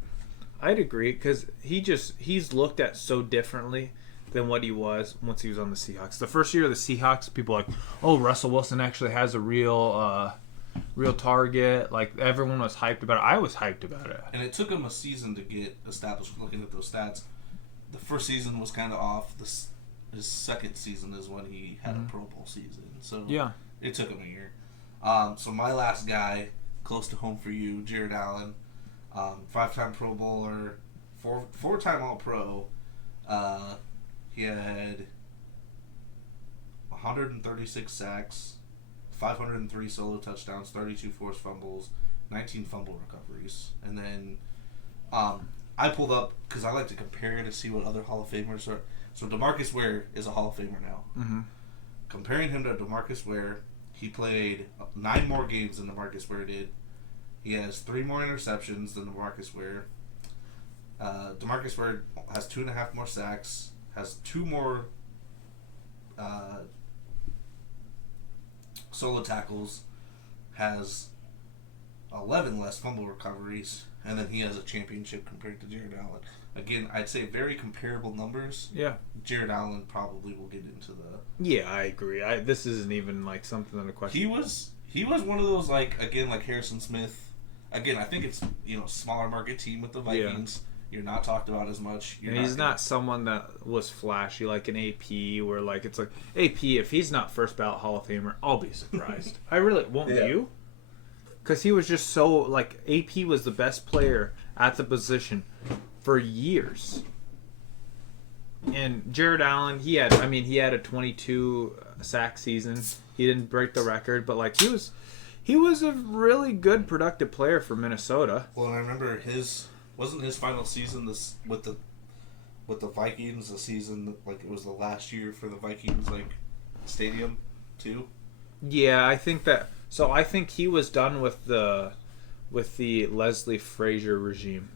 I'd agree, because he's looked at so differently than what he was once he was on the Seahawks. The first year of the Seahawks, people were like, oh, Russell Wilson actually has a real target. Like, everyone was hyped about it. I was hyped about it. And it took him a season to get established. Looking at those stats, the first season was kind of off. His second season is when he had a Pro Bowl season. So yeah, it took him a year. So my last guy, close to home for you, Jared Allen, 5-time Pro Bowler, four-time All-Pro. He had 136 sacks, 503 solo touchdowns, 32 forced fumbles, 19 fumble recoveries. And then I pulled up, because I like to compare to see what other Hall of Famers are. So DeMarcus Ware is a Hall of Famer now. Mm-hmm. Comparing him to DeMarcus Ware, he played 9 more games than DeMarcus Ware did. He has 3 more interceptions than DeMarcus Ware. DeMarcus Ware has 2.5 more sacks, has 2 more solo tackles, has 11 less fumble recoveries, and then he has a championship compared to Jared Allen. Again, I'd say very comparable numbers. Yeah. Jared Allen probably will get into the... Yeah, I agree. This isn't even like something under question. He was one of those, like, again, like Harrison Smith. Again, I think it's, smaller market team with the Vikings. Yeah. You're not talked about as much. And he's not someone that was flashy like an AP, where like it's like, AP, if he's not first ballot Hall of Famer, I'll be surprised. I really won't. You? Because he was just so, like, AP was the best player at the position for years. And Jared Allen, he had a 22 sack season. He didn't break the record, but like he was a really good productive player for Minnesota. Well, and I remember wasn't his final season this with the Vikings, the season like it was the last year for the Vikings like stadium too. Yeah, I think that. So I think he was done with the Leslie Frazier regime.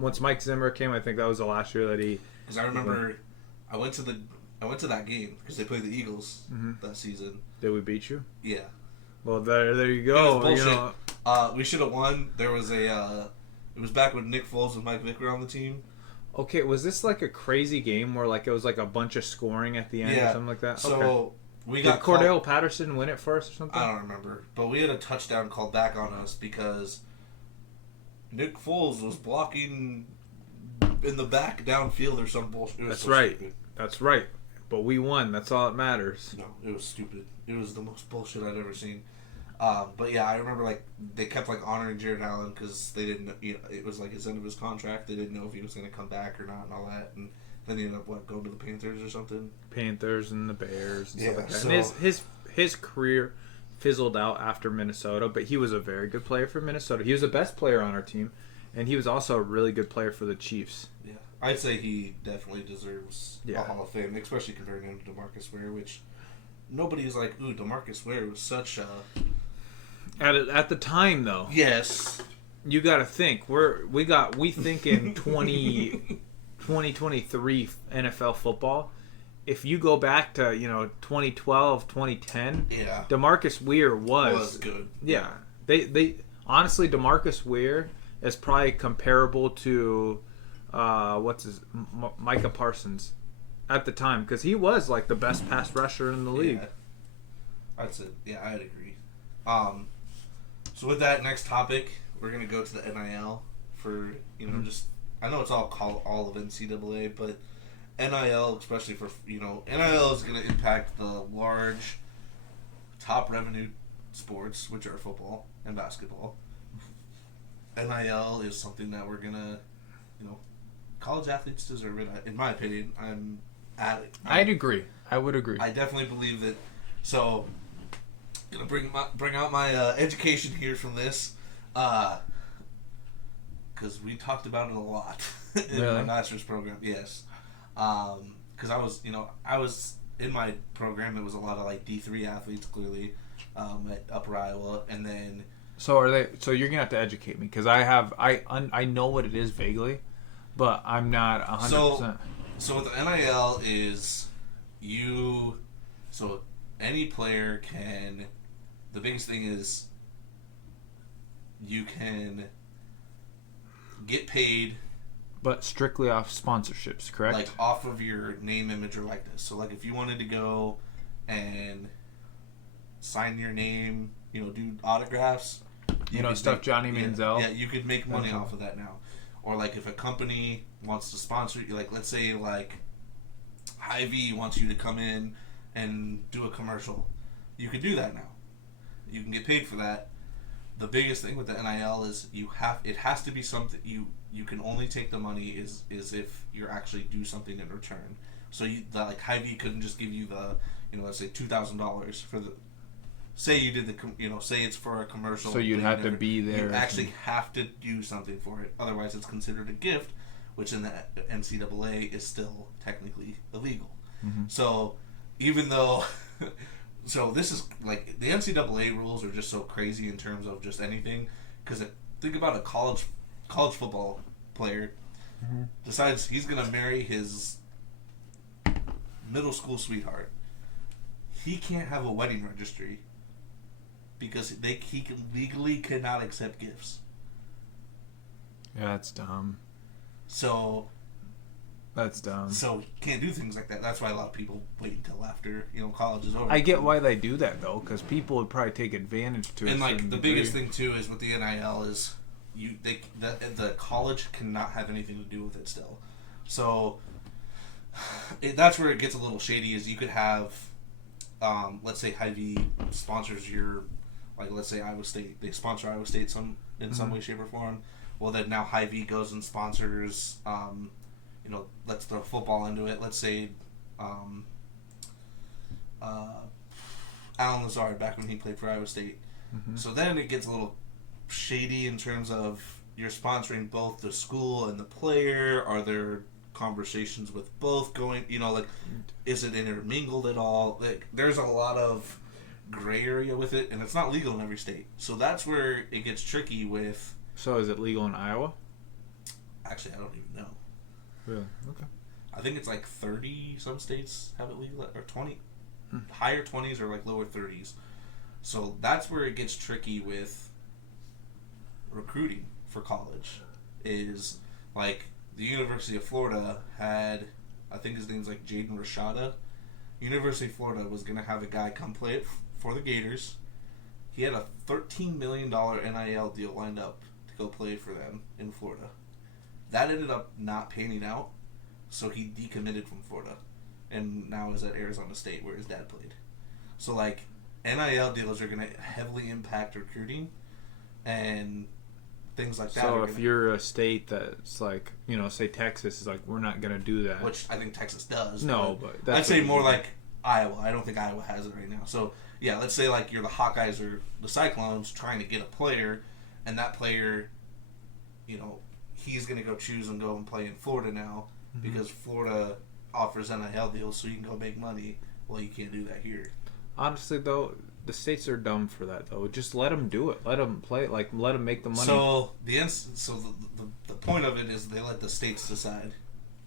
Once Mike Zimmer came, I think that was the last year that he. Because I remember, I went to I went to that game because they played the Eagles that season. Did we beat you? Yeah. Well, there you go. It was bullshit. We should have won. There was it was back when Nick Foles and Mike Vick were on the team. Okay, was this like a crazy game where like it was like a bunch of scoring at the end or something like that? So okay. Did Cordell Patterson win it for us or something? I don't remember, but we had a touchdown called back on us because Nick Foles was blocking in the back downfield or some bullshit. That's right. Stupid. That's right. But we won. That's all that matters. No, it was stupid. It was the most bullshit I'd ever seen. But yeah, I remember like they kept like honoring Jared Allen because they didn't. It was like his end of his contract. They didn't know if he was going to come back or not and all that. And then he ended up going to the Panthers or something. Panthers and the Bears and stuff like that. So, and his career fizzled out after Minnesota, but he was a very good player for Minnesota. He was the best player on our team, and he was also a really good player for the Chiefs. Yeah, I'd say he definitely deserves a Hall of Fame, especially comparing him to DeMarcus Ware, which nobody's like, ooh, DeMarcus Ware was such a... At the time, though. Yes. You got to think. We think in 2023 NFL football. If you go back to 2012, 2010, DeMarcus Ware was good. Yeah, they honestly DeMarcus Ware is probably comparable to Micah Parsons at the time because he was like the best pass rusher in the league. I'd agree. So with that next topic, we're gonna go to the NIL for just I know it's all of NCAA, but NIL, especially for NIL is going to impact the large top revenue sports, which are football and basketball. NIL is something that we're going to, college athletes deserve it. In my opinion, I'd agree. I would agree. I definitely believe that. So, going to bring out my education here from this, because we talked about it a lot in my master's program. Yes. Because I was in my program. There was a lot of like D3 athletes, clearly, at Upper Iowa, and then. So are they? So you're gonna have to educate me because I know what it is vaguely, but I'm not 100%. So what the NIL is, so any player can. The biggest thing is you can get paid. But strictly off sponsorships, correct? Like off of your name, image, or likeness. So like if you wanted to go and sign your name, do autographs. Stuff Johnny Manziel. Yeah, you could make money off of that now. Or like if a company wants to sponsor you, like let's say like Hy-Vee wants you to come in and do a commercial. You could do that now. You can get paid for that. The biggest thing with the NIL is it has to be something you can only take the money is if you actually do something in return. So like Hy-Vee couldn't just give you the let's say $2,000 for the say you did the say it's for a commercial. So you'd have to be there. You actually have to do something for it. Otherwise, it's considered a gift, which in the NCAA is still technically illegal. Mm-hmm. So even though. So this is like the NCAA rules are just so crazy in terms of just anything. Because think about a college football player decides he's gonna marry his middle school sweetheart. He can't have a wedding registry because he legally cannot accept gifts. Yeah, that's dumb. So. That's dumb. So can't do things like that. That's why a lot of people wait until after college is over. I get why they do that though, because people would probably take advantage to it. And like the biggest thing too is with the NIL is the college cannot have anything to do with it still. So that's where it gets a little shady. Is you could have, let's say Hy-Vee sponsors your, like let's say Iowa State. They sponsor Iowa State some way, shape, or form. Well, then now Hy-Vee goes and sponsors. Let's throw football into it. Let's say Alan Lazard back when he played for Iowa State. Mm-hmm. So then it gets a little shady in terms of you're sponsoring both the school and the player. Are there conversations with both going? Is it intermingled at all? Like, there's a lot of gray area with it, and it's not legal in every state. So that's where it gets tricky with. So is it legal in Iowa? Actually, I don't even know. Really? Okay. I think it's like 30. Some states have it legal, or 20, higher 20s or like lower 30s. So that's where it gets tricky with recruiting for college. Is like the University of Florida had, I think his name's like Jaden Rashada. University of Florida was gonna have a guy come play it for the Gators. He had a $13 million NIL deal lined up to go play for them in Florida. That ended up not panning out, so he decommitted from Florida, and now is at Arizona State where his dad played. So like NIL deals are gonna heavily impact recruiting and things like that. So if you're a state that's like, say Texas is like, we're not gonna do that, which I think Texas does. No, but that's I'd say more like Iowa. I don't think Iowa has it right now. So yeah, let's say like you're the Hawkeyes or the Cyclones trying to get a player, and that player, he's gonna go choose and go and play in Florida now because Florida offers NIL deals, so you can go make money. Well, you can't do that here. Honestly, though, the states are dumb for that, though. Just let them do it. Let them play it. Like, let them make the money. So the point of it is they let the states decide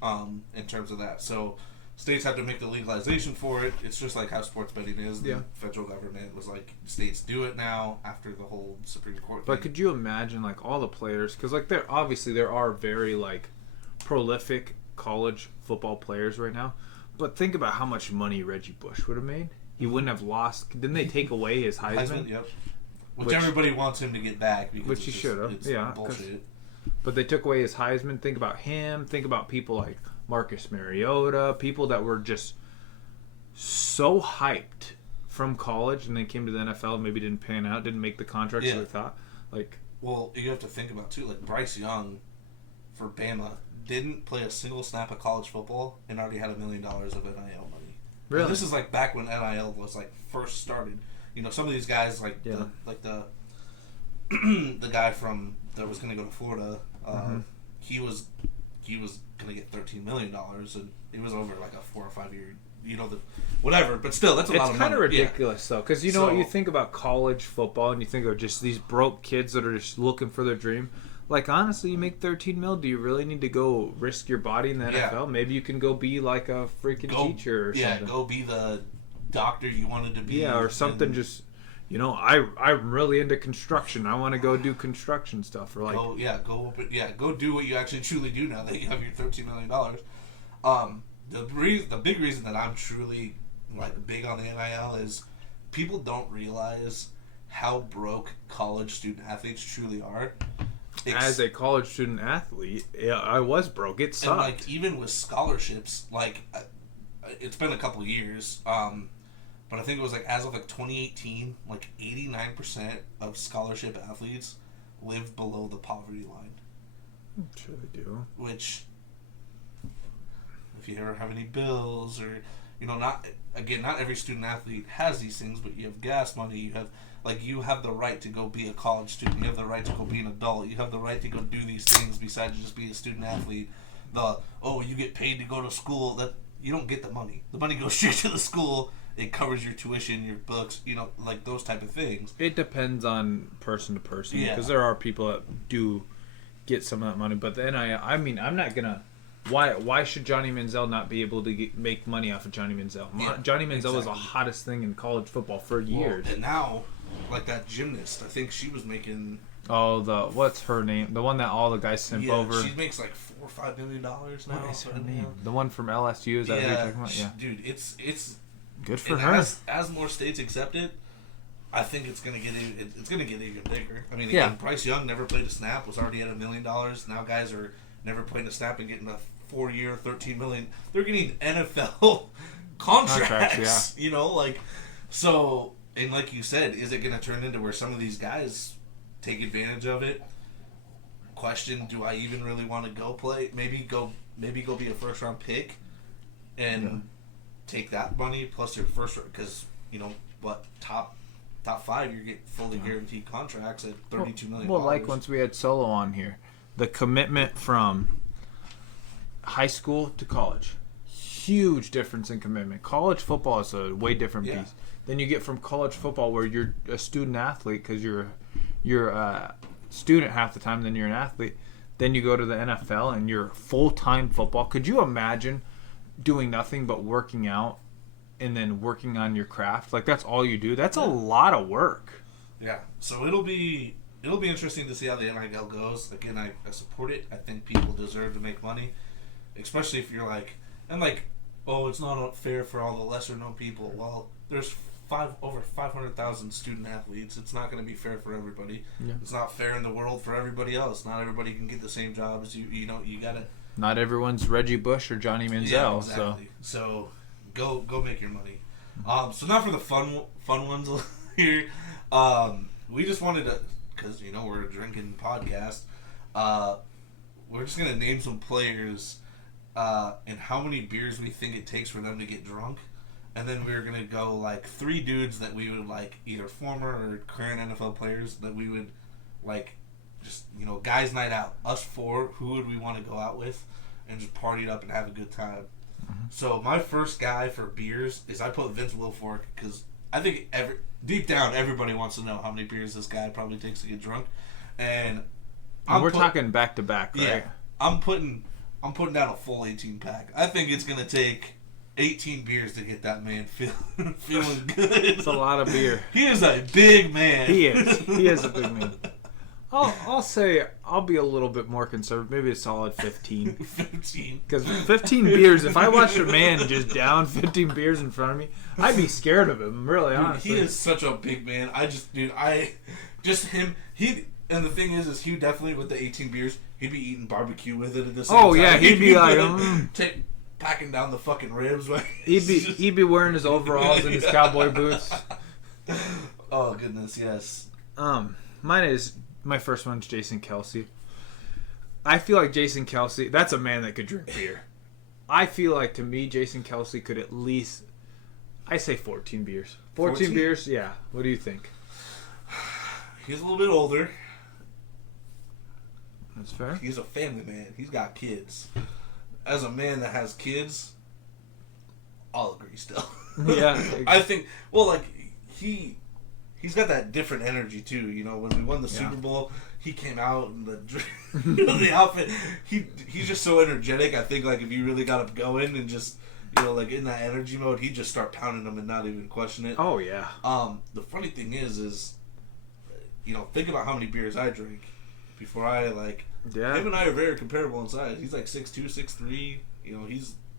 in terms of that. So states have to make the legalization for it. It's just like how sports betting is. The federal government was like, states do it now after the whole Supreme Court thing. But could you imagine, like, all the players? Because, like, there are very, like, prolific college football players right now. But think about how much money Reggie Bush would have made. He wouldn't have lost. Didn't they take away his Heisman? Yep. Which everybody wants him to get back. Because which he should have. Yeah. Bullshit. But they took away his Heisman. Think about him. Think about people like Marcus Mariota. People that were just so hyped from college and then came to the NFL and maybe didn't pan out, didn't make the contracts they thought. Well, you have to think about, too, like Bryce Young for Bama didn't play a single snap of college football and already had $1 million of NIL money. Really? And this is like back when NIL was like first started. Some of these guys the guy from that was going to go to Florida, he was going to get $13 million, and it was over like a 4 or 5 year, whatever. But still, that's a lot of money. It's kind of ridiculous though, because what you think about college football and you think of just these broke kids that are just looking for their dream. Like, honestly, you make $13 million. Do you really need to go risk your body in the NFL? Maybe you can go be like a freaking teacher or something. Yeah, go be the doctor you wanted to be. Yeah, or something. Just, I'm really into construction. I want to go do construction stuff. Or like, go do what you actually truly do now that you have your $13 million. The big reason that I'm truly like big on the NIL is people don't realize how broke college student athletes truly are. As a college student athlete, I was broke. It sucked. And like even with scholarships, like it's been a couple years, but I think it was like as of like 2018, like 89% of scholarship athletes live below the poverty line. I'm sure they do. Which, if you ever have any bills or not every student athlete has these things, but you have gas money, you have the right to go be a college student. You have the right to go be an adult. You have the right to go do these things besides just be a student athlete. You get paid to go to school. That you don't get the money. The money goes straight to the school. It covers your tuition, your books, like those type of things. It depends on person to person because there are people that do get some of that money. But then I'm not gonna. Why should Johnny Manziel not be able to make money off of Johnny Manziel? Johnny Manziel was the hottest thing in college football for years. And now, like that gymnast, I think she was making... Oh, what's her name? The one that all the guys simp over. She makes like $4 or $5 million now. What is her name? The one from LSU, is that what you're talking about? Yeah. Dude, it's good for her. As more states accept it, I think it's gonna get even bigger. I mean, again, Bryce Young never played a snap, was already at $1 million. Now guys are never playing a snap and getting a 4-year, $13 million. They're getting NFL contracts. Yeah. So. And like you said, is it going to turn into where some of these guys take advantage of it? Question: do I even really want to go play? Maybe go be a first round pick, and take that money plus your first round, because top 5 you get fully guaranteed contracts at $32 million. Well, like once we had Solo on here, the commitment from high school to college, huge difference in commitment. College football is a way different beast. Then you get from college football where you're a student athlete because you're a student half the time, then you're an athlete. Then you go to the NFL and you're full-time football. Could you imagine doing nothing but working out and then working on your craft, like that's all you do, that's a lot of work. Yeah. So it'll be interesting to see how the NIL goes. Again, I support it. I think people deserve to make money, especially if you're like, and like, oh, it's not fair for all the lesser known people. Well, there's over 500,000 student athletes. It's not going to be fair for everybody. Yeah. It's not fair in the world for everybody else. Not everybody can get the same job as you. You know, you gotta. Not everyone's Reggie Bush or Johnny Manziel. Yeah, exactly. So go make your money. So now for the fun ones here. We just wanted to, because you know we're a drinking podcast. We're just gonna name some players, and how many beers we think it takes for them to get drunk. And then we were going to go, like, 3 dudes that we would, like, either former or current NFL players that we would, like, just, you know, guys' night out. Us 4, who would we want to go out with and just party it up and have a good time? Mm-hmm. So my first guy for beers is I put Vince Wilfork because I think deep down everybody wants to know how many beers this guy probably takes to get drunk. And we're talking back-to-back, right? Yeah. I'm putting down a full 18-pack. I think it's going to take 18 beers to get that man feeling good. It's a lot of beer. He is a big man. He is. He is a big man. I'll say I'll be a little bit more conservative. Maybe a solid 15. 15. Because 15 beers, if I watched a man just down 15 beers in front of me, I'd be scared of him, really, honestly. He is such a big man. And the thing is he definitely, with the 18 beers, he'd be eating barbecue with it at the same time. Oh, yeah, he'd be like, packing down the fucking ribs. He'd be wearing his overalls and his cowboy boots. Oh goodness, yes. My first one's Jason Kelce. I feel like Jason Kelce, that's a man that could drink beer. I feel like, to me, Jason Kelce could at least, I say 14 beers. 14 beers, yeah. What do you think? He's a little bit older. That's fair. He's a family man. He's got kids. As a man that has kids, I'll agree still. Yeah. I think, well, like, he's got that different energy, too. You know, when we won the Super Bowl, he came out in the outfit. He's just so energetic. I think, like, if you really got him going and just, you know, like, in that energy mode, he'd just start pounding them and not even question it. Oh, yeah. The funny thing is, you know, think about how many beers I drink before I, like... Yeah. Him and I are very comparable in size. He's like 6'2", 6'3". You know,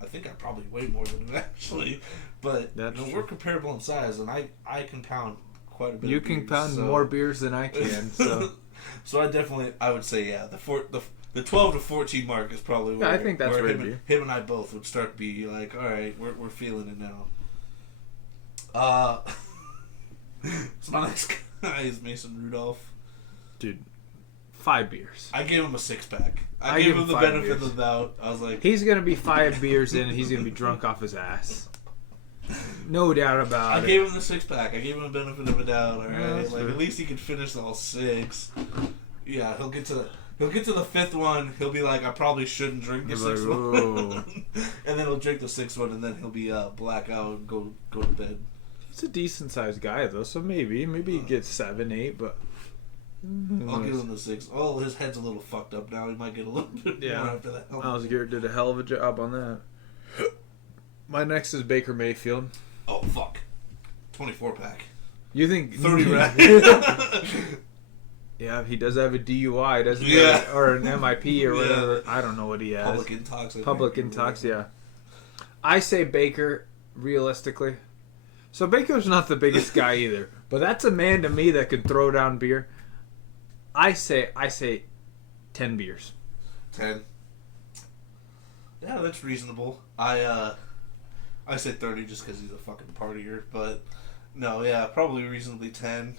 I think I probably weigh more than him, actually. But we're comparable in size, and I can pound quite a bit. You can pound more beers than I can. So so I would say, yeah, the 12 to 14 mark is probably where, I think that's where him and I both would start to be like, all right, we're feeling it now. So my next guy is Mason Rudolph. Dude. 5 beers. I gave him a 6-pack. I gave him the benefit of the doubt. I was like... He's going to be 5 beers in and he's going to be drunk off his ass. No doubt about it. I gave him the 6-pack. I gave him the benefit of a doubt. All right, like, at least he could finish all 6. Yeah, he'll get to the 5th one. He'll be like, I probably shouldn't drink the 6th one. And then he'll drink the 6th one, and then he'll be blackout and go to bed. He's a decent sized guy though, so maybe he gets 7, 8, but... I'll give him the 6. Oh, his head's a little fucked up now. He might get a little bit more after that. Alsgear did a hell of a job on that. My next is Baker Mayfield. Oh, fuck. 24-pack. You think... 30 rack. Yeah, he does have a DUI, doesn't he? Or an MIP or whatever. I don't know what he has. Public intox, yeah. I say Baker, realistically. So Baker's not the biggest guy either. But that's a man to me that could throw down beer. I say 10 beers. 10. Yeah, that's reasonable. I say 30 just because he's a fucking partier, but no, yeah, probably reasonably 10.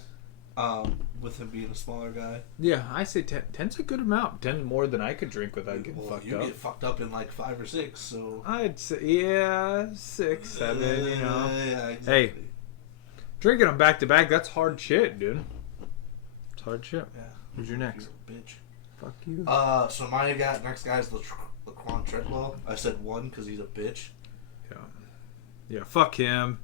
With him being a smaller guy. Yeah, I say 10. 10's a good amount. 10 more than I could drink without getting fucked up. You get fucked up in like 5 or 6, so... I'd say, 6, 7, you know. Yeah, exactly. Hey, drinking them back to back, that's hard shit, dude. It's hard shit. Yeah. Who's your next? Bitch. Fuck you. So my next guy's Laquan Treadwell. I said 1 because he's a bitch. Yeah, fuck him.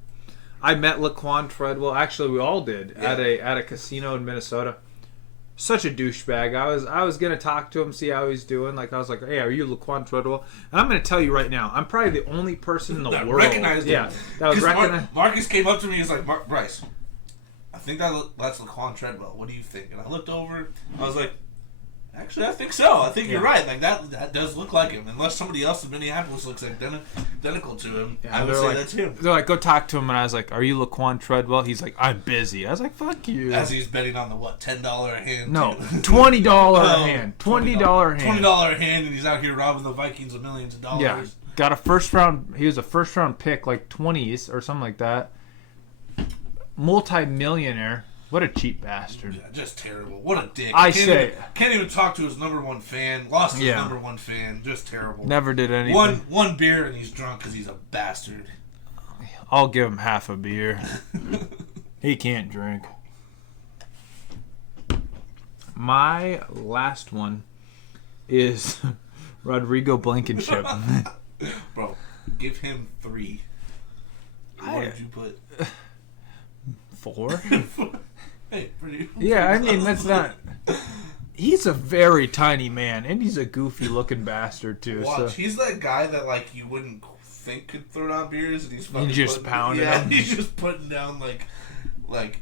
I met Laquan Treadwell. Actually, we all did at a casino in Minnesota. such a douchebag. I was gonna talk to him, see how he's doing. Like I was like, hey, are you Laquan Treadwell? And I'm gonna tell you right now, I'm probably the only person in the that world recognized him. Yeah, that was recognized. Marcus came up to me. He's like, Bryce, I think that's Laquan Treadwell. What do you think? And I looked over. I was like, actually, I think so. I think you're right. Like that does look like him. Unless somebody else in Minneapolis looks identical to him, I would say that's him. They're like, go talk to him, and I was like, are you Laquan Treadwell? He's like, I'm busy. I was like, fuck you. As he's betting on the $10 a hand. No, $20 a hand. $20 hand. $20 a hand, and he's out here robbing the Vikings of millions of dollars. Yeah, got a first round. He was a first round pick, like 20s or something like that. Multi-millionaire. What a cheap bastard. Yeah, just terrible. What a dick. Can't even talk to his number one fan. Lost his number one fan. Just terrible. Never did anything. One beer and he's drunk because he's a bastard. I'll give him half a beer. He can't drink. My last one is Rodrigo Blankenship. Bro, give him 3. What did you put? 4? Hey, pretty. Yeah, I mean, that's not... He's a very tiny man, and he's a goofy-looking bastard, too. Watch, so. He's that guy that, like, you wouldn't think could throw down beers, and he's fucking just pounding them. He's just putting down, like,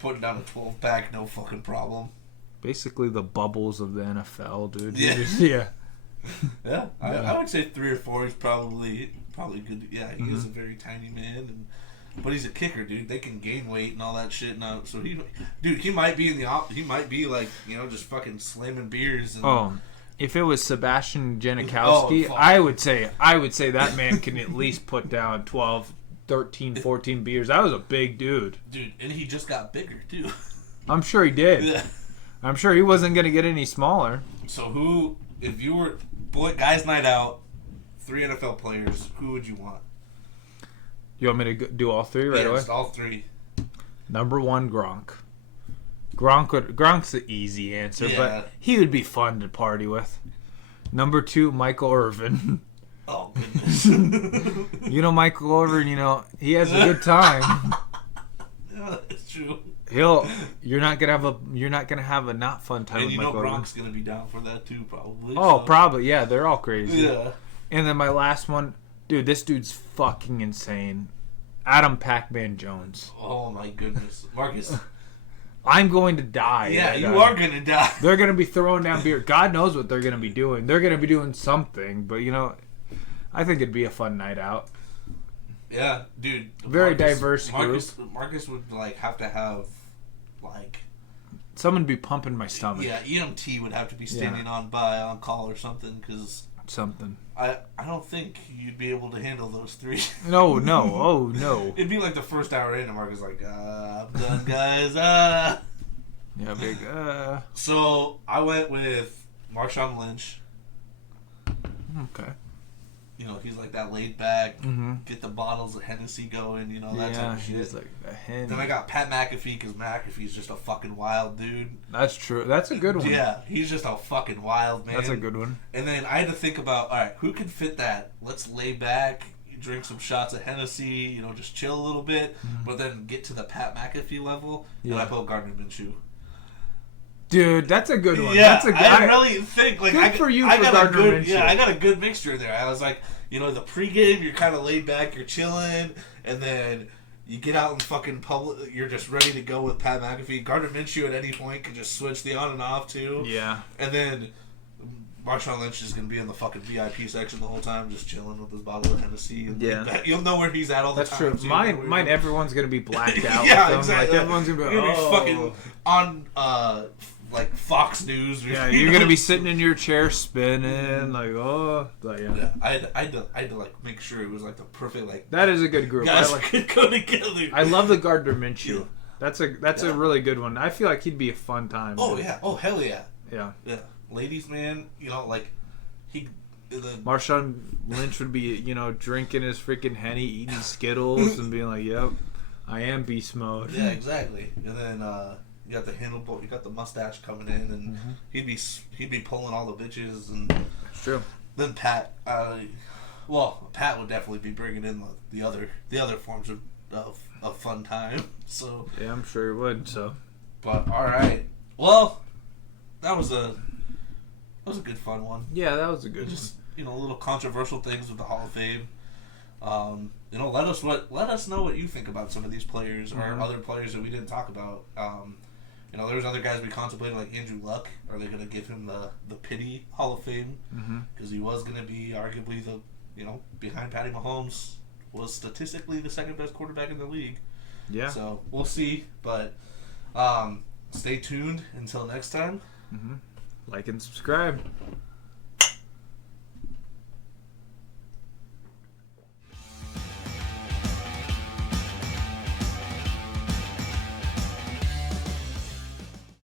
putting down a 12-pack, no fucking problem. Basically the Bubbles of the NFL, dude. Yeah. Yeah, I would say 3 or 4 is probably good. Yeah, he is a very tiny man, but he's a kicker, dude. They can gain weight and all that shit now. So he might be he might be like, just fucking slamming beers. And, if it was Sebastian Janikowski, I would say that man can at least put down 12, 13, 14 beers. That was a big dude. Dude, and he just got bigger too. I'm sure he did. Yeah. I'm sure he wasn't going to get any smaller. So if you were guys' night out, 3 NFL players, who would you want? You want me to do all 3 right away? Just all 3. Number 1, Gronk. Gronk's the easy answer, but he would be fun to party with. Number 2, Michael Irvin. Oh goodness. Michael Irvin. He has a good time. Yeah, that's true. You're not gonna have a not fun time. And with Michael Gronk's gonna be down for that too, probably. Oh, probably. Yeah, they're all crazy. Yeah. And then my last one, dude. This dude's fucking insane. Adam Pac-Man Jones. Oh my goodness, Marcus. I'm going to die. Yeah, you are gonna die. They're gonna be throwing down beer. God knows what they're gonna be doing. They're gonna be doing something, but I think it'd be a fun night out. Yeah, dude. Very diverse group. Marcus would have to have someone be pumping my stomach. Yeah, EMT would have to be standing on call or something because I don't think you'd be able to handle those 3. No, oh no. It'd be like the first hour in, and Marcus like, I'm done, guys. Yeah, big. So I went with Marshawn Lynch. Okay. He's like that laid back, get the bottles of Hennessy going, that type of shit. He's like a hen. Then I got Pat McAfee because McAfee's just a fucking wild dude. That's true. That's a good one. Yeah, he's just a fucking wild man. That's a good one. And then I had to think about, all right, who can fit that? Let's lay back, drink some shots of Hennessy, just chill a little bit, but then get to the Pat McAfee level. Yeah. And I put Gardner Minshew. Dude, that's a good one. Yeah, that's a good, I really think good for you for Gardner Minshew. Yeah, I got a good mixture there. I was like, the pregame, you're kind of laid back, you're chilling, and then you get out in fucking public, you're just ready to go with Pat McAfee. Gardner Minshew at any point can just switch the on and off too. Yeah. And then Marshawn Lynch is going to be in the fucking VIP section the whole time, just chilling with his bottle of Hennessy. And you'll know where he's at all the time. That's true. Mine, everyone's going to be blacked out. Yeah, with exactly. Like, everyone's going to be fucking on, Fox News. Yeah, you're going to be sitting in your chair spinning, like, Yeah, I had to make sure it was, the perfect, That is a good group. Guys could go together. I love the Gardner Minshew. Yeah. That's a really good one. I feel like he'd be a fun time. Oh, yeah. Oh, hell yeah. Yeah. Yeah. Ladies, man, Marshawn Lynch would be, drinking his freaking Henny, eating Skittles, and being like, yep, I am beast mode. Yeah, exactly. And then you got the handlebar, you got the mustache coming in, and he'd be pulling all the bitches. And it's true. Then Pat, Pat would definitely be bringing in the other forms of fun time. So yeah, I'm sure he would. So, but all right, well. that was a good fun one. Yeah, that was a good Just little controversial things with the Hall of Fame. Let us know what you think about some of these players or other players that we didn't talk about. There's other guys we contemplated, like Andrew Luck. Are they going to give him the pity Hall of Fame? Because he was going to be arguably behind Patty Mahomes, was statistically the second best quarterback in the league. Yeah. So we'll see, but stay tuned until next time. Like and subscribe.